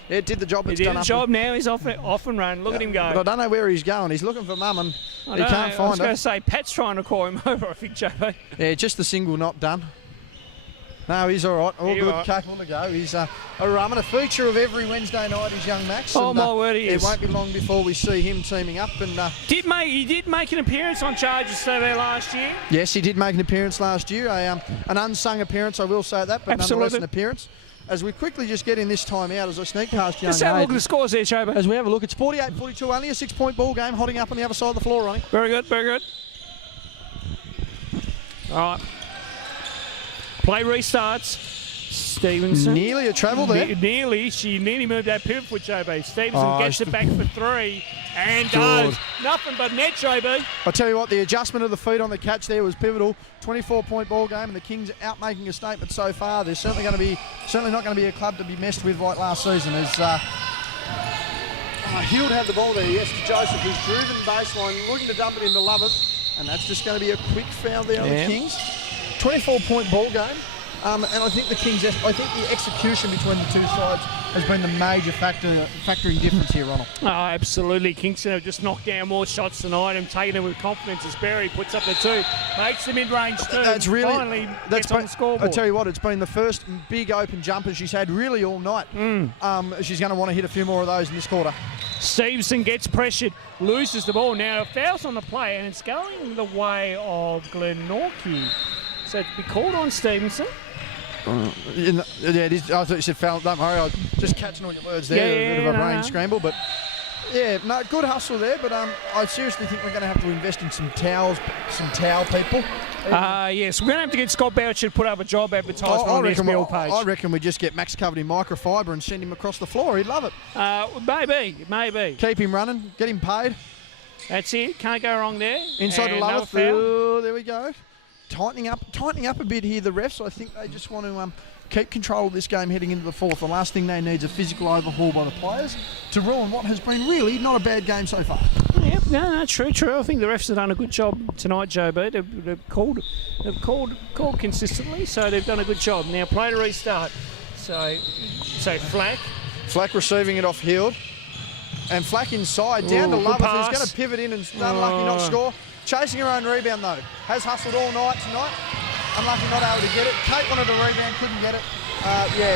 Yeah, it did the job. He did the job. Now he's off and running. Look at him go. But I don't know where he's going. He's looking for Mum and he can't find her. I was going to say Pat's trying to call him over. I think JB. Yeah, just the single knot done. No, he's all right. All good, capable to go. He's a feature of every Wednesday night is young Max. Oh, my word, he is. It won't be long before we see him teaming up. And he did make an appearance on Chargers there last year. Yes, he did make an appearance last year. An unsung appearance, I will say that, but nonetheless an appearance. As we quickly just get in this time out, as I sneak past young Just have a look at the scores there, Shobo. As we have a look, it's 48-42, only a 6-point ball game, hotting up on the other side of the floor, Ronnie. Very good, very good. All right. Play restarts. Stevenson. Nearly a travel there. She nearly moved that pivot foot, JB. Stevenson gets it back for three and does nothing but net, JB. I'll tell you what, the adjustment of the feet on the catch there was pivotal. 24-point ball game, and the Kings out making a statement so far. They're certainly not going to be a club to be messed with like last season. As Hield had the ball there, yes, to Joseph, who's driven baseline, looking to dump it into Loveth, and that's just going to be a quick foul there on the Kings. 24-point ball game. And I think the execution between the two sides has been the major factoring difference here, Ronald. Oh, absolutely. Kingston have just knocked down more shots tonight and taken them with confidence as Berry puts up the two, makes the mid-range two, finally gets on the scoreboard. I tell you what, it's been the first big open jumper she's had really all night. She's going to want to hit a few more of those in this quarter. Stevenson gets pressured, loses the ball. Now fouls on the play, and it's going the way of Glenorchy. So it'd be called on Stevenson. Yeah, it is. I thought you said foul. Don't worry, I was just catching all your words there. A bit of a brain scramble, but yeah, no, good hustle there. But I seriously think we're going to have to invest in some towel people. Yes, we're going to have to get Scott Boucher to put up a job advertisement on the SBL page. I reckon we just get Max covered in microfiber and send him across the floor. He'd love it. Maybe. Keep him running, get him paid. That's it. Can't go wrong there. Inside the lower foul. There we go. Tightening up a bit here, the refs. I think they just want to keep control of this game heading into the fourth. The last thing they need is a physical overhaul by the players to ruin what has been really not a bad game so far. Yeah, no, true. I think the refs have done a good job tonight, JB. They've called consistently, so they've done a good job. Now play to restart. So Flack receiving it off Hield, and Flack inside down to Loveth, who's going to pivot in and unlucky not score. Chasing her own rebound though. Has hustled all night tonight. Unlucky not able to get it. Kate wanted a rebound, couldn't get it.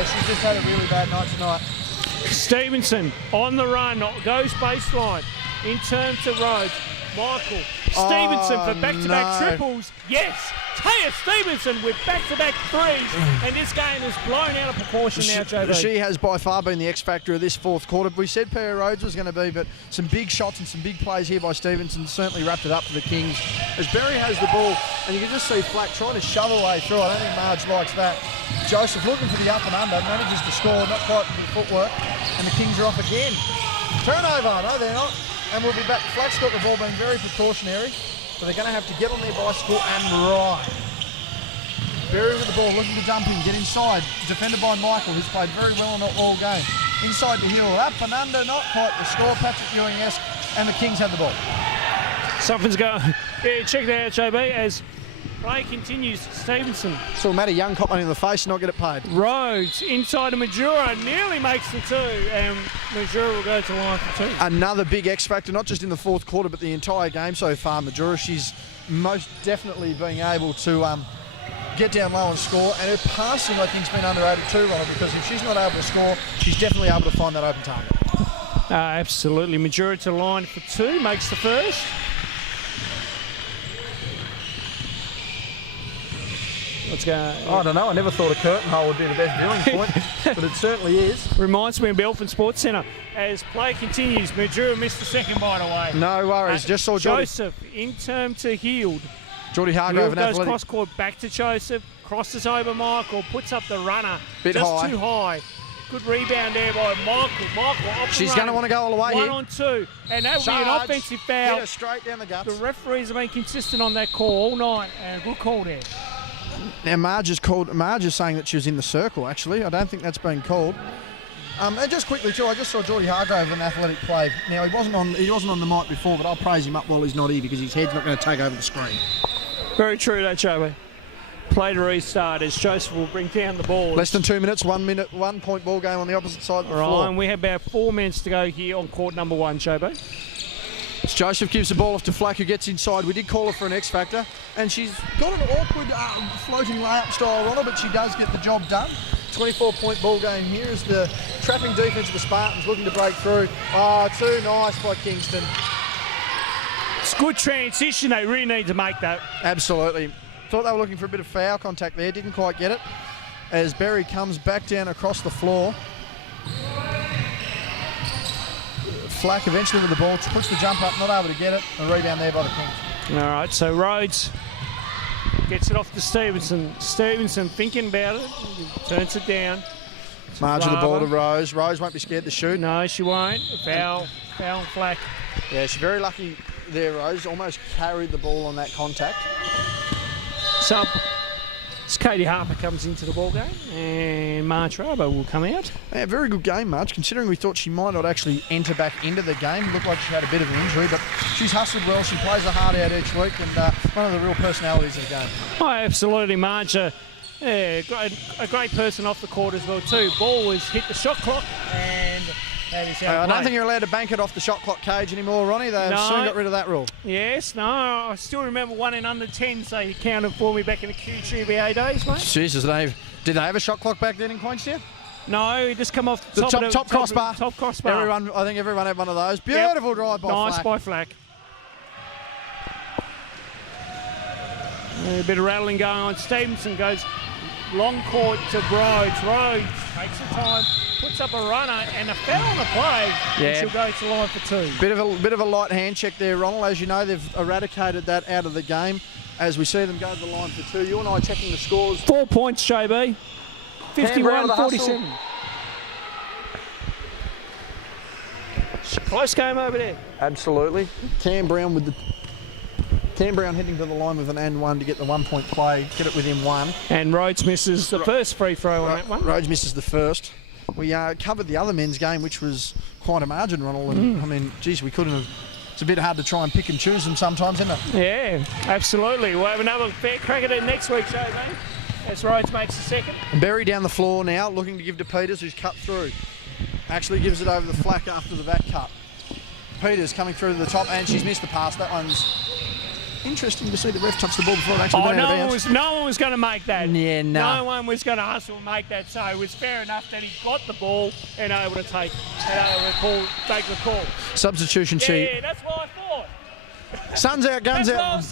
She's just had a really bad night tonight. Stevenson on the run, goes baseline, in turn to Rhodes. Michael Stevenson for back-to-back triples. Yes, Taya Stevenson with back-to-back threes, and this game is blown out of proportion now, JB. She has by far been the X factor of this fourth quarter. We said Pear Rhodes was going to be, but some big shots and some big plays here by Stevenson certainly wrapped it up for the Kings. As Berry has the ball, and you can just see Flack trying to shove away through. I don't think Marge likes that. Joseph looking for the up and under, manages to score, not quite with the footwork, and the Kings are off again. Turnover, no they're not. And we'll be back. Flack's got the ball, being very precautionary, but they're going to have to get on their bicycle and ride. Berry with the ball, looking to jump in, get inside. Defended by Michael, who's played very well in all game. Inside to Hill, up and under, not quite the score. Patrick Ewing-esque, and the Kings have the ball. Something's going. Yeah, check that out, JB, as play continues. Stevenson. So Matty Young caught one in the face and not get it paid. Rhodes inside to Majura, nearly makes the two, and Majura will go to line for two. Another big X factor, not just in the fourth quarter, but the entire game so far. Majura, she's most definitely being able to get down low and score, and her passing I think has been underrated too, Ronald, because if she's not able to score, she's definitely able to find that open target. Absolutely. Majura to line for two, makes the first. Let's go. I don't know. I never thought a curtain hole would be the best viewing point, but it certainly is. Reminds me of Belford Sports Centre. As play continues, Majura missed the second, by the way. No worries. Just saw Joseph in term to Heald. Geordie Hargrove and goes Athletic. Cross court back to Joseph. Crosses over Michael. Puts up the runner. Bit just high. too high. Good rebound there by Michael. She's going to want to go all the way here. 1 on 2. And that will be an offensive foul. Hit her straight down the guts. The referees have been consistent on that call all night. And good call there. Now Marge is saying that she was in the circle actually. I don't think that's been called. And just quickly too, I just saw Geordie Hargrove and Athletic play. Now he wasn't on the mic before, but I'll praise him up while he's not here because his head's not going to take over the screen. Very true, that, Joey. Play to restart as Joseph will bring down the ball. Less than 2 minutes, 1 minute, 1 point ball game on the opposite side of the floor. And we have about 4 minutes to go here on court number 1, Chobo. Joseph gives the ball off to Flack, who gets inside. We did call her for an X factor, and she's got an awkward floating layup style on her, but she does get the job done. 24-point ball game here as the trapping defense of the Spartans looking to break through. Oh, too nice by Kingston. It's good transition. They really need to make that. Absolutely. Thought they were looking for a bit of foul contact there. Didn't quite get it. As Berry comes back down across the floor. Flack eventually with the ball. Puts the jump up. Not able to get it. A rebound there by the Kings. All right, so Rhodes gets it off to Stevenson. Stevenson thinking about it. Turns it down. Margin the ball to Rose. Rose won't be scared to shoot. No, she won't. Foul on Flack. Yeah, she's very lucky there, Rose. Almost carried the ball on that contact. Sub. As Katie Harper comes into the ball game, and March Rabo will come out. Yeah, very good game, March, considering we thought she might not actually enter back into the game. Looked like she had a bit of an injury, but she's hustled well. She plays her heart out each week, and one of the real personalities of the game. Oh, absolutely, March. A great person off the court as well, too. Ball was hit the shot clock, and that is how I don't think you're allowed to bank it off the shot clock cage anymore, Ronnie. They've soon got rid of that rule. Yes, no, I still remember one in under 10, so you counted for me back in the QGBA days, mate. Jesus, did they have a shot clock back then in Queenstown? No, it just come off the top crossbar. Top crossbar. I think everyone had one of those. Beautiful drive by Flack. Nice by Flack. A bit of rattling going on. Stevenson goes long court to Rhodes. Rhodes takes the time, puts up a runner, and a foul on the play. Yeah. And she'll go to line for 2. Bit of a light hand check there, Ronald. As you know, they've eradicated that out of the game as we see them go to the line for 2. You and I checking the scores. 4 points, JB. 51-47. Close game over there. Absolutely. Cam Brown heading to the line with an and 1 to get the 1 point play, get it within 1. And Rhodes misses the first free throw on that one. Rhodes misses the first. We covered the other men's game, which was quite a margin, Ronald. And I mean, geez, we couldn't have. It's a bit hard to try and pick and choose them sometimes, isn't it? Yeah, absolutely. We'll have another fair crack at it next week, Jose. As Rhodes makes the second. Berry down the floor now, looking to give to Peters, who's cut through. Actually gives it over the Flack after the back cut. Peters coming through to the top, and she's missed the pass. That one's interesting to see the ref touch the ball before it actually went out of bounds. No one was going to make that. Yeah, no. No one was going to hustle and make that, so it was fair enough that he got the ball and able to make the call. Substitution Yeah, that's what I thought. Sun's out, guns That's out. what I'm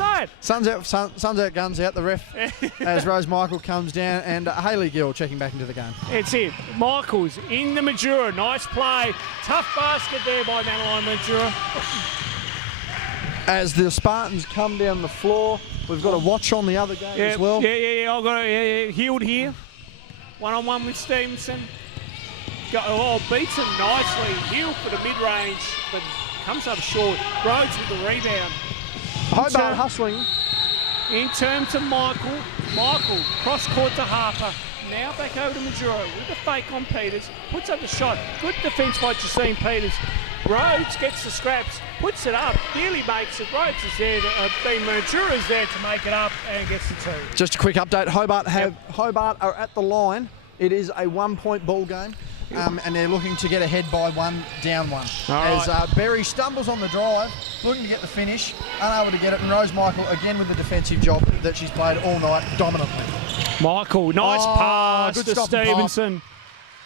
saying. Sun's out, guns out. The ref, as Rose Michael comes down, and Hayley Gill checking back into the game. It's it. Michaels in the Majura. Nice play. Tough basket there by Madeline Majura. As the Spartans come down the floor, we've got a watch on the other game as well. Yeah. I've got it. Healed here. One-on-one with Stevenson. Beats him nicely. Healed for the mid-range, but comes up short. Rhodes with the rebound. Hobart hustling. In terms of Michael cross-court to Harper. Now back over to Majura with the fake on Peters. Puts up the shot. Good defence by Justine Peters. Rhodes gets the scraps. Puts it up. Nearly makes it. Rhodes is there. Majura's there to make it up and gets the two. Just a quick update. Hobart are at the line. It is a 1-point ball game. And they're looking to get ahead by one, down one. As Berry stumbles on the drive, looking to get the finish, unable to get it, and Rose Michael again with the defensive job that she's played all night dominantly. Michael, nice pass to Stevenson.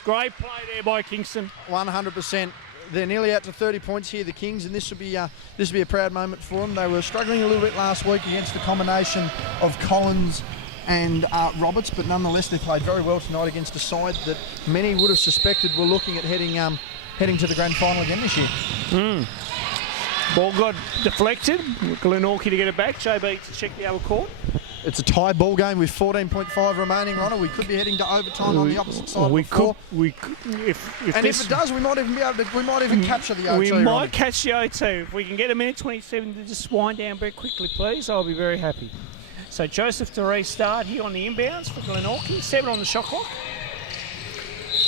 Great play there by Kingston. 100%. They're nearly out to 30 points here, the Kings, and this will be a proud moment for them. They were struggling a little bit last week against the combination of Collins and Roberts, but nonetheless they played very well tonight against a side that many would have suspected were looking at heading to the grand final again this year. Ball got deflected. Glenorchy to get it back. JB to check the other court. It's a tie ball game with 14.5 remaining, Ronald. We could be heading to overtime on the opposite side of the floor. If it does, we might even be able to. We might even capture the OT. We might Ronald. catch the OT. If we can get a minute 27 to just wind down very quickly, please, I'll be very happy. So Joseph to restart here on the inbounds for Glenorchy. 7 on the shot clock.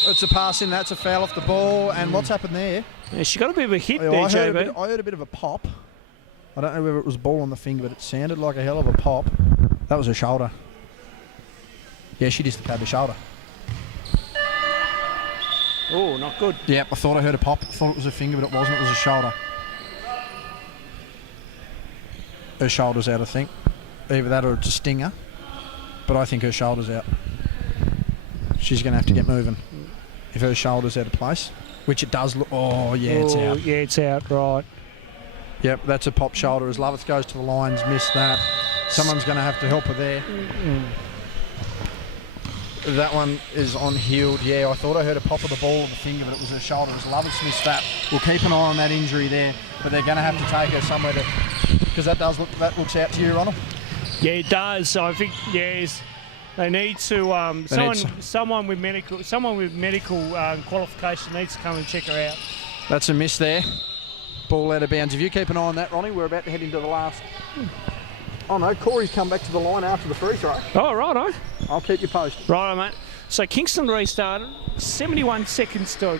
It's a pass in. That's a foul off the ball. And what's happened there? Yeah, she got a bit of a hit there, I JB. heard a bit of a pop. I don't know whether it was a ball on the finger, but it sounded like a hell of a pop. That was her shoulder. Yeah, she dislocated the shoulder. Oh, not good. Yep, I thought I heard a pop. I thought it was a finger, but it wasn't. It was a shoulder. Her shoulder's out, I think. Either that or it's a stinger. But I think her shoulder's out. She's going to have to get moving. If her shoulder's out of place, which it does look. Oh, yeah, it's out. Yeah, it's out, right. Yep, that's a pop shoulder as Loveth goes to the lines, missed that. Someone's going to have to help her there. That one is on healed. Yeah, I thought I heard a pop of the ball of the finger, but it was her shoulder as Loveth missed that. We'll keep an eye on that injury there, but they're going to have to take her somewhere because that looks out to you, Ronald. Yeah, it does. I think they need to someone with medical qualification needs to come and check her out. That's a miss there. Ball out of bounds. If you keep an eye on that, Ronnie, we're about to head into the last. Oh no, Corey's come back to the line after the free throw. Oh, righto. I'll keep you posted. Righto, mate. So Kingston restarted. 71 seconds to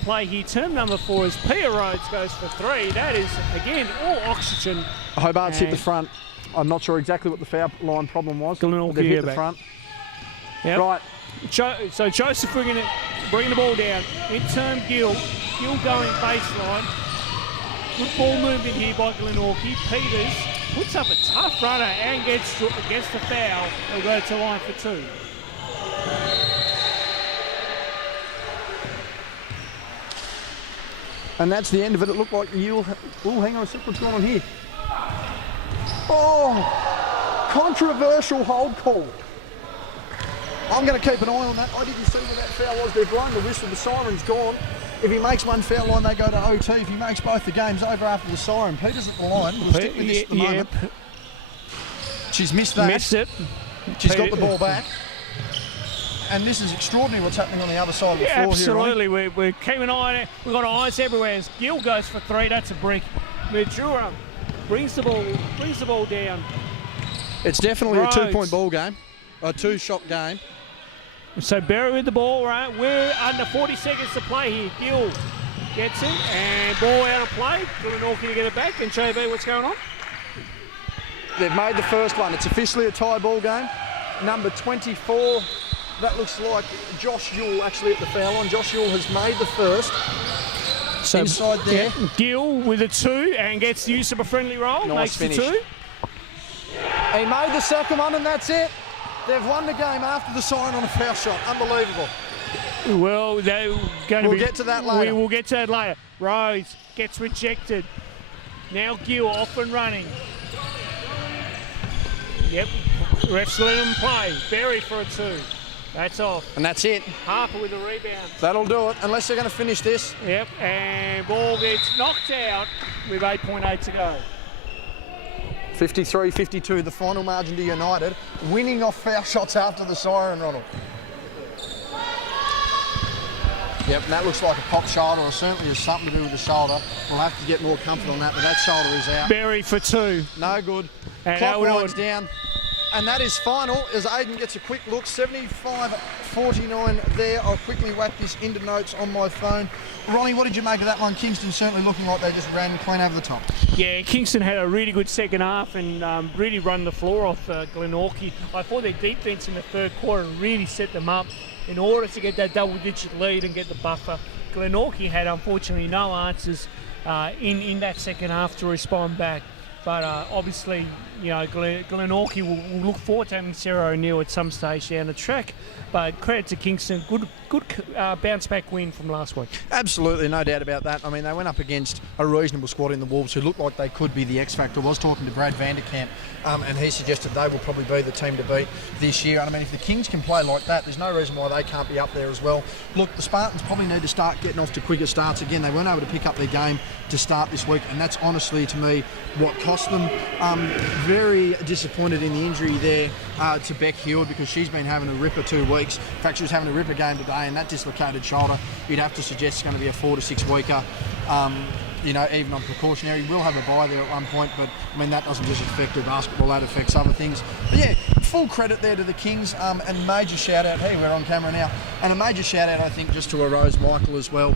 play here. Term number 4 is Pia Rhodes goes for 3. That is, again, all oxygen. Hobart's hit the front. I'm not sure exactly what the foul line problem was. Glenorchy hit the front. Yep. Right. So Joseph bringing the ball down. In turn, Gill going baseline. Good ball movement here by Glenorchy. Peters puts up a tough runner and gets the foul. They'll go to line for 2. And that's the end of it. It looked like hang on a sec, what's going on here? Oh, controversial hold call. I'm going to keep an eye on that. I didn't see where that foul was. They've blown the whistle. The siren's gone. If he makes one foul line, they go to OT. If he makes both, the game's over after the siren. Peter's at the line. We'll stick with this at the moment. She's missed that. Missed it. She's got the ball back. And this is extraordinary what's happening on the other side of the floor absolutely. here. Absolutely. We're keeping an eye on it. We've got eyes everywhere. As Gill goes for 3, that's a brick. Majura brings the ball down. It's definitely Rhodes. a 2-point ball game. A 2-shot game. So Berry with the ball, right? We're under 40 seconds to play here. Gill gets it and ball out of play. Glenorchy to get it back. And JB, what's going on? They've made the first one. It's officially a tie ball game. Number 24, that looks like Josh Yule actually at the foul line. Josh Yule has made the first. So inside there. Yeah, Gill with a 2 and gets the use of a friendly roll. Nice makes finish. the 2. He made the second one and that's it. They've won the game after the sign on a foul shot. Unbelievable. Well, they're going to We'll get to that later. We will get to that later. Rhodes gets rejected. Now Gill off and running. Yep, refs let him play. Berry for a 2. That's off. And that's it. Harper with a rebound. That'll do it, unless they're going to finish this. Yep, and ball gets knocked out with 8.8 to go. 53-52, the final margin to United, winning off foul shots after the siren, Ronald. Yep, and that looks like a pop shoulder, or certainly has something to do with the shoulder. We'll have to get more comfort on that, but that shoulder is out. Berry for 2. No good. And Clock winds down. And that is final as Aiden gets a quick look. 75-49 there. I'll quickly whack this into notes on my phone. Ronnie, what did you make of that one? Kingston certainly looking like they just ran clean over the top. Yeah, Kingston had a really good second half and really run the floor off Glenorchy. I thought their defence in the third quarter really set them up in order to get that double-digit lead and get the buffer. Glenorchy had, unfortunately, no answers in that second half to respond back. But obviously, you know, Glenorchy will look forward to having Sarah O'Neill at some stage down the track. But credit to Kingston, good bounce-back win from last week. Absolutely, no doubt about that. I mean, they went up against a reasonable squad in the Wolves who looked like they could be the X-Factor. I was talking to Brad Vanderkamp, and he suggested they will probably be the team to beat this year. And I mean, if the Kings can play like that, there's no reason why they can't be up there as well. Look, the Spartans probably need to start getting off to quicker starts again. They weren't able to pick up their game to start this week, and that's honestly, to me, what cost them. Very disappointed in the injury there to Beck Hewitt, because she's been having a ripper 2 weeks. In fact, she was having a ripper game today, and that dislocated shoulder, you'd have to suggest it's going to be a 4 to 6 weeker. You know, even on precautionary. We'll have a bye there at one point, but I mean, that doesn't just affect her basketball, that affects other things. But yeah, full credit there to the Kings, and major shout out, hey, we're on camera now, and a major shout out, I think, just to Rose Michael as well.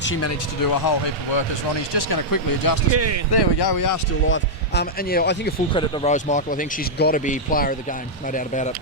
She managed to do a whole heap of work, as Ronnie's just going to quickly adjust us. Yeah. There we go, we are still live. And yeah, I think a full credit to Rose Michael. I think she's got to be player of the game, no doubt about it.